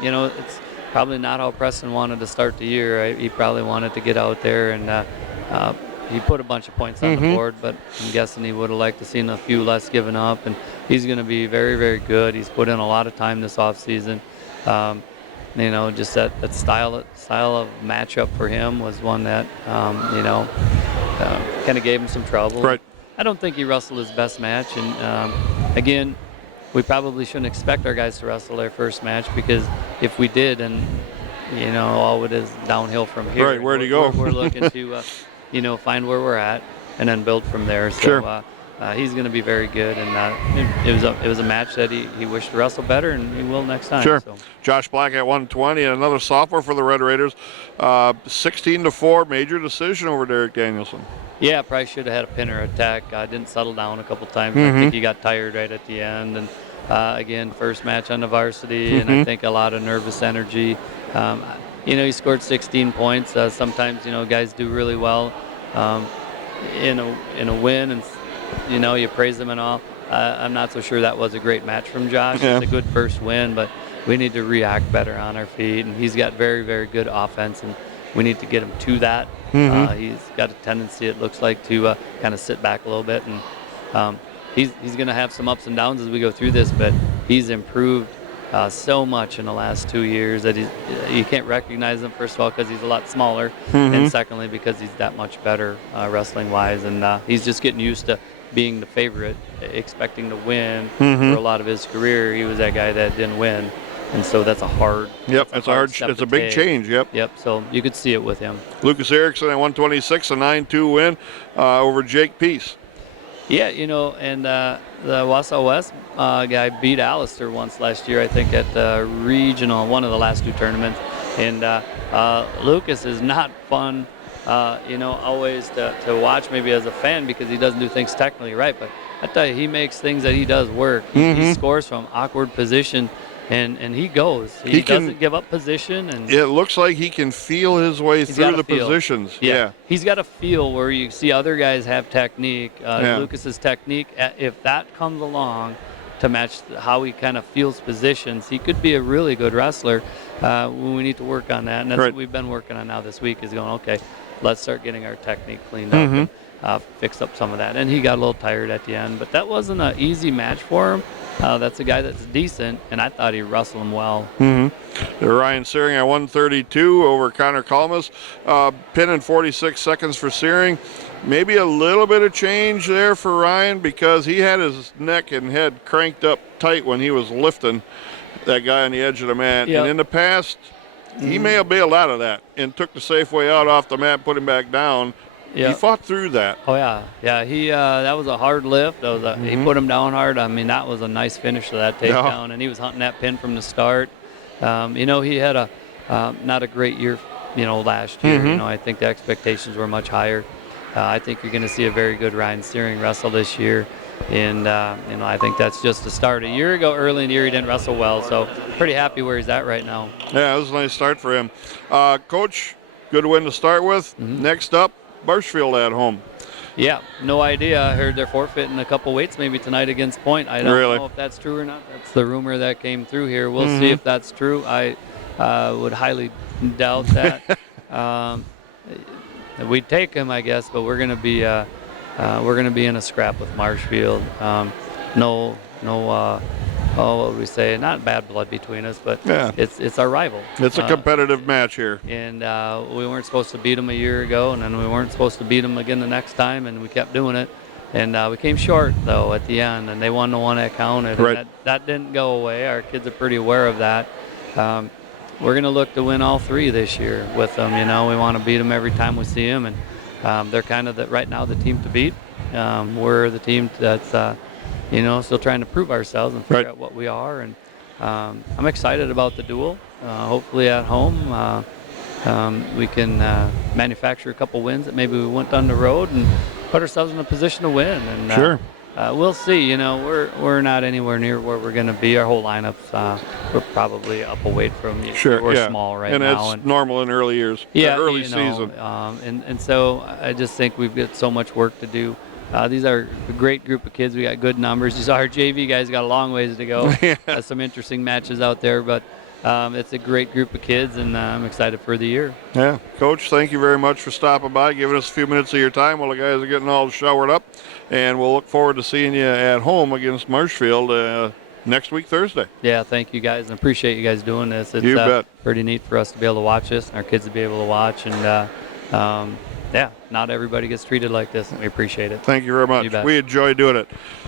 it's probably not how Preston wanted to start the year. Right? He probably wanted to get out there, and he put a bunch of points on the board, but I'm guessing he would have liked to seen a few less given up, and he's going to be very, very good. He's put in a lot of time this offseason. Just that style of matchup for him was one that, kind of gave him some trouble. Right. I don't think he wrestled his best match, and again, we probably shouldn't expect our guys to wrestle their first match, because if we did, and all it is downhill from here. Right, where'd he go? We're looking to, find where we're at and then build from there. So Sure. he's going to be very good, and it was a match that he wished to wrestle better, and he will next time. Sure. So. Josh Black at 120, and another sophomore for the Red Raiders. 16-4, major decision over Derek Danielson. Yeah, probably should have had a pin or attack. Didn't settle down a couple times. I think he got tired right at the end. And again, first match on the varsity, and I think a lot of nervous energy. He scored 16 points. Sometimes, guys do really well in a win, and you praise them and all. I'm not so sure that was a great match from Josh. Yeah. It's a good first win, but we need to react better on our feet. And he's got very, very good offense, and we need to get him to that. He's got a tendency, it looks like, to kind of sit back a little bit, and he's going to have some ups and downs as we go through this, but he's improved so much in the last 2 years that you can't recognize him, first of all, because he's a lot smaller, and secondly, because he's that much better wrestling-wise, and he's just getting used to being the favorite, expecting to win. For a lot of his career, he was that guy that didn't win. And so that's a hard. Yep, it's a big change. Yep. So you could see it with him. Lucas Erickson at 126, a 9-2 win over Jake Peace. Yeah, and the Wausau West guy beat Alistair once last year, I think, at the regional, one of the last two tournaments. And Lucas is not fun, always to watch maybe as a fan, because he doesn't do things technically right. But I tell you, he makes things that he does work. He scores from awkward position. And he goes. He doesn't give up position. And it looks like he can feel his way through the positions. Yeah. He's got a feel where you see other guys have technique. Lucas's technique, if that comes along to match how he kind of feels positions, he could be a really good wrestler. We need to work on that. And that's what we've been working on now this week, is going, okay, let's start getting our technique cleaned up. fix up some of that. And he got a little tired at the end, but that wasn't an easy match for him. That's a guy that's decent, and I thought he wrestled him well. Ryan Searing at 132 over Connor Kalmus. Pin in 46 seconds for Searing. Maybe a little bit of change there for Ryan because he had his neck and head cranked up tight when he was lifting that guy on the edge of the mat. Yep. And in the past, he may have bailed out of that and took the safe way out off the mat, put him back down. Yep. He fought through that. Oh yeah. He that was a hard lift. That was he put him down hard. I mean, that was a nice finish to that takedown, and he was hunting that pin from the start. He had a not a great year, last year. I think the expectations were much higher. I think you're going to see a very good Ryan Searing wrestle this year, and I think that's just the start. A year ago, early in the year, he didn't wrestle well, so pretty happy where he's at right now. Yeah, it was a nice start for him. Coach, good win to start with. Next up, Marshfield at home. Yeah, no idea. I heard they're forfeiting a couple weights maybe tonight against Point. I don't know if that's true or not. That's the rumor that came through here. We'll see if that's true. I would highly doubt that. We'd take him, I guess, but we're gonna be in a scrap with Marshfield. What would we say? Not bad blood between us, but it's our rival. It's a competitive match here. And we weren't supposed to beat them a year ago, and then we weren't supposed to beat them again the next time, and we kept doing it. And we came short, though, at the end, and they won the one that counted. Right. And that didn't go away. Our kids are pretty aware of that. We're going to look to win all three this year with them. We want to beat them every time we see them, and they're kind of right now the team to beat. We're the team that's still trying to prove ourselves and figure out what we are. And I'm excited about the duel. Hopefully at home we can manufacture a couple wins that maybe we went on the road and put ourselves in a position to win. And Sure. We'll see. We're not anywhere near where we're going to be. Our whole lineups, we're probably up a weight from you. Sure, We're small right and now. It's normal in early years. Early season. And so I just think we've got so much work to do. These are a great group of kids. We got good numbers. You saw our JV guys got a long ways to go. Some interesting matches out there, but it's a great group of kids, and I'm excited for the year. Yeah. Coach, thank you very much for stopping by, giving us a few minutes of your time while the guys are getting all showered up. And we'll look forward to seeing you at home against Marshfield next week, Thursday. Yeah, thank you guys, and appreciate you guys doing this. It's You bet. Pretty neat for us to be able to watch this, and our kids to be able to watch. And not everybody gets treated like this, and we appreciate it. Thank you very much. You bet. We enjoy doing it.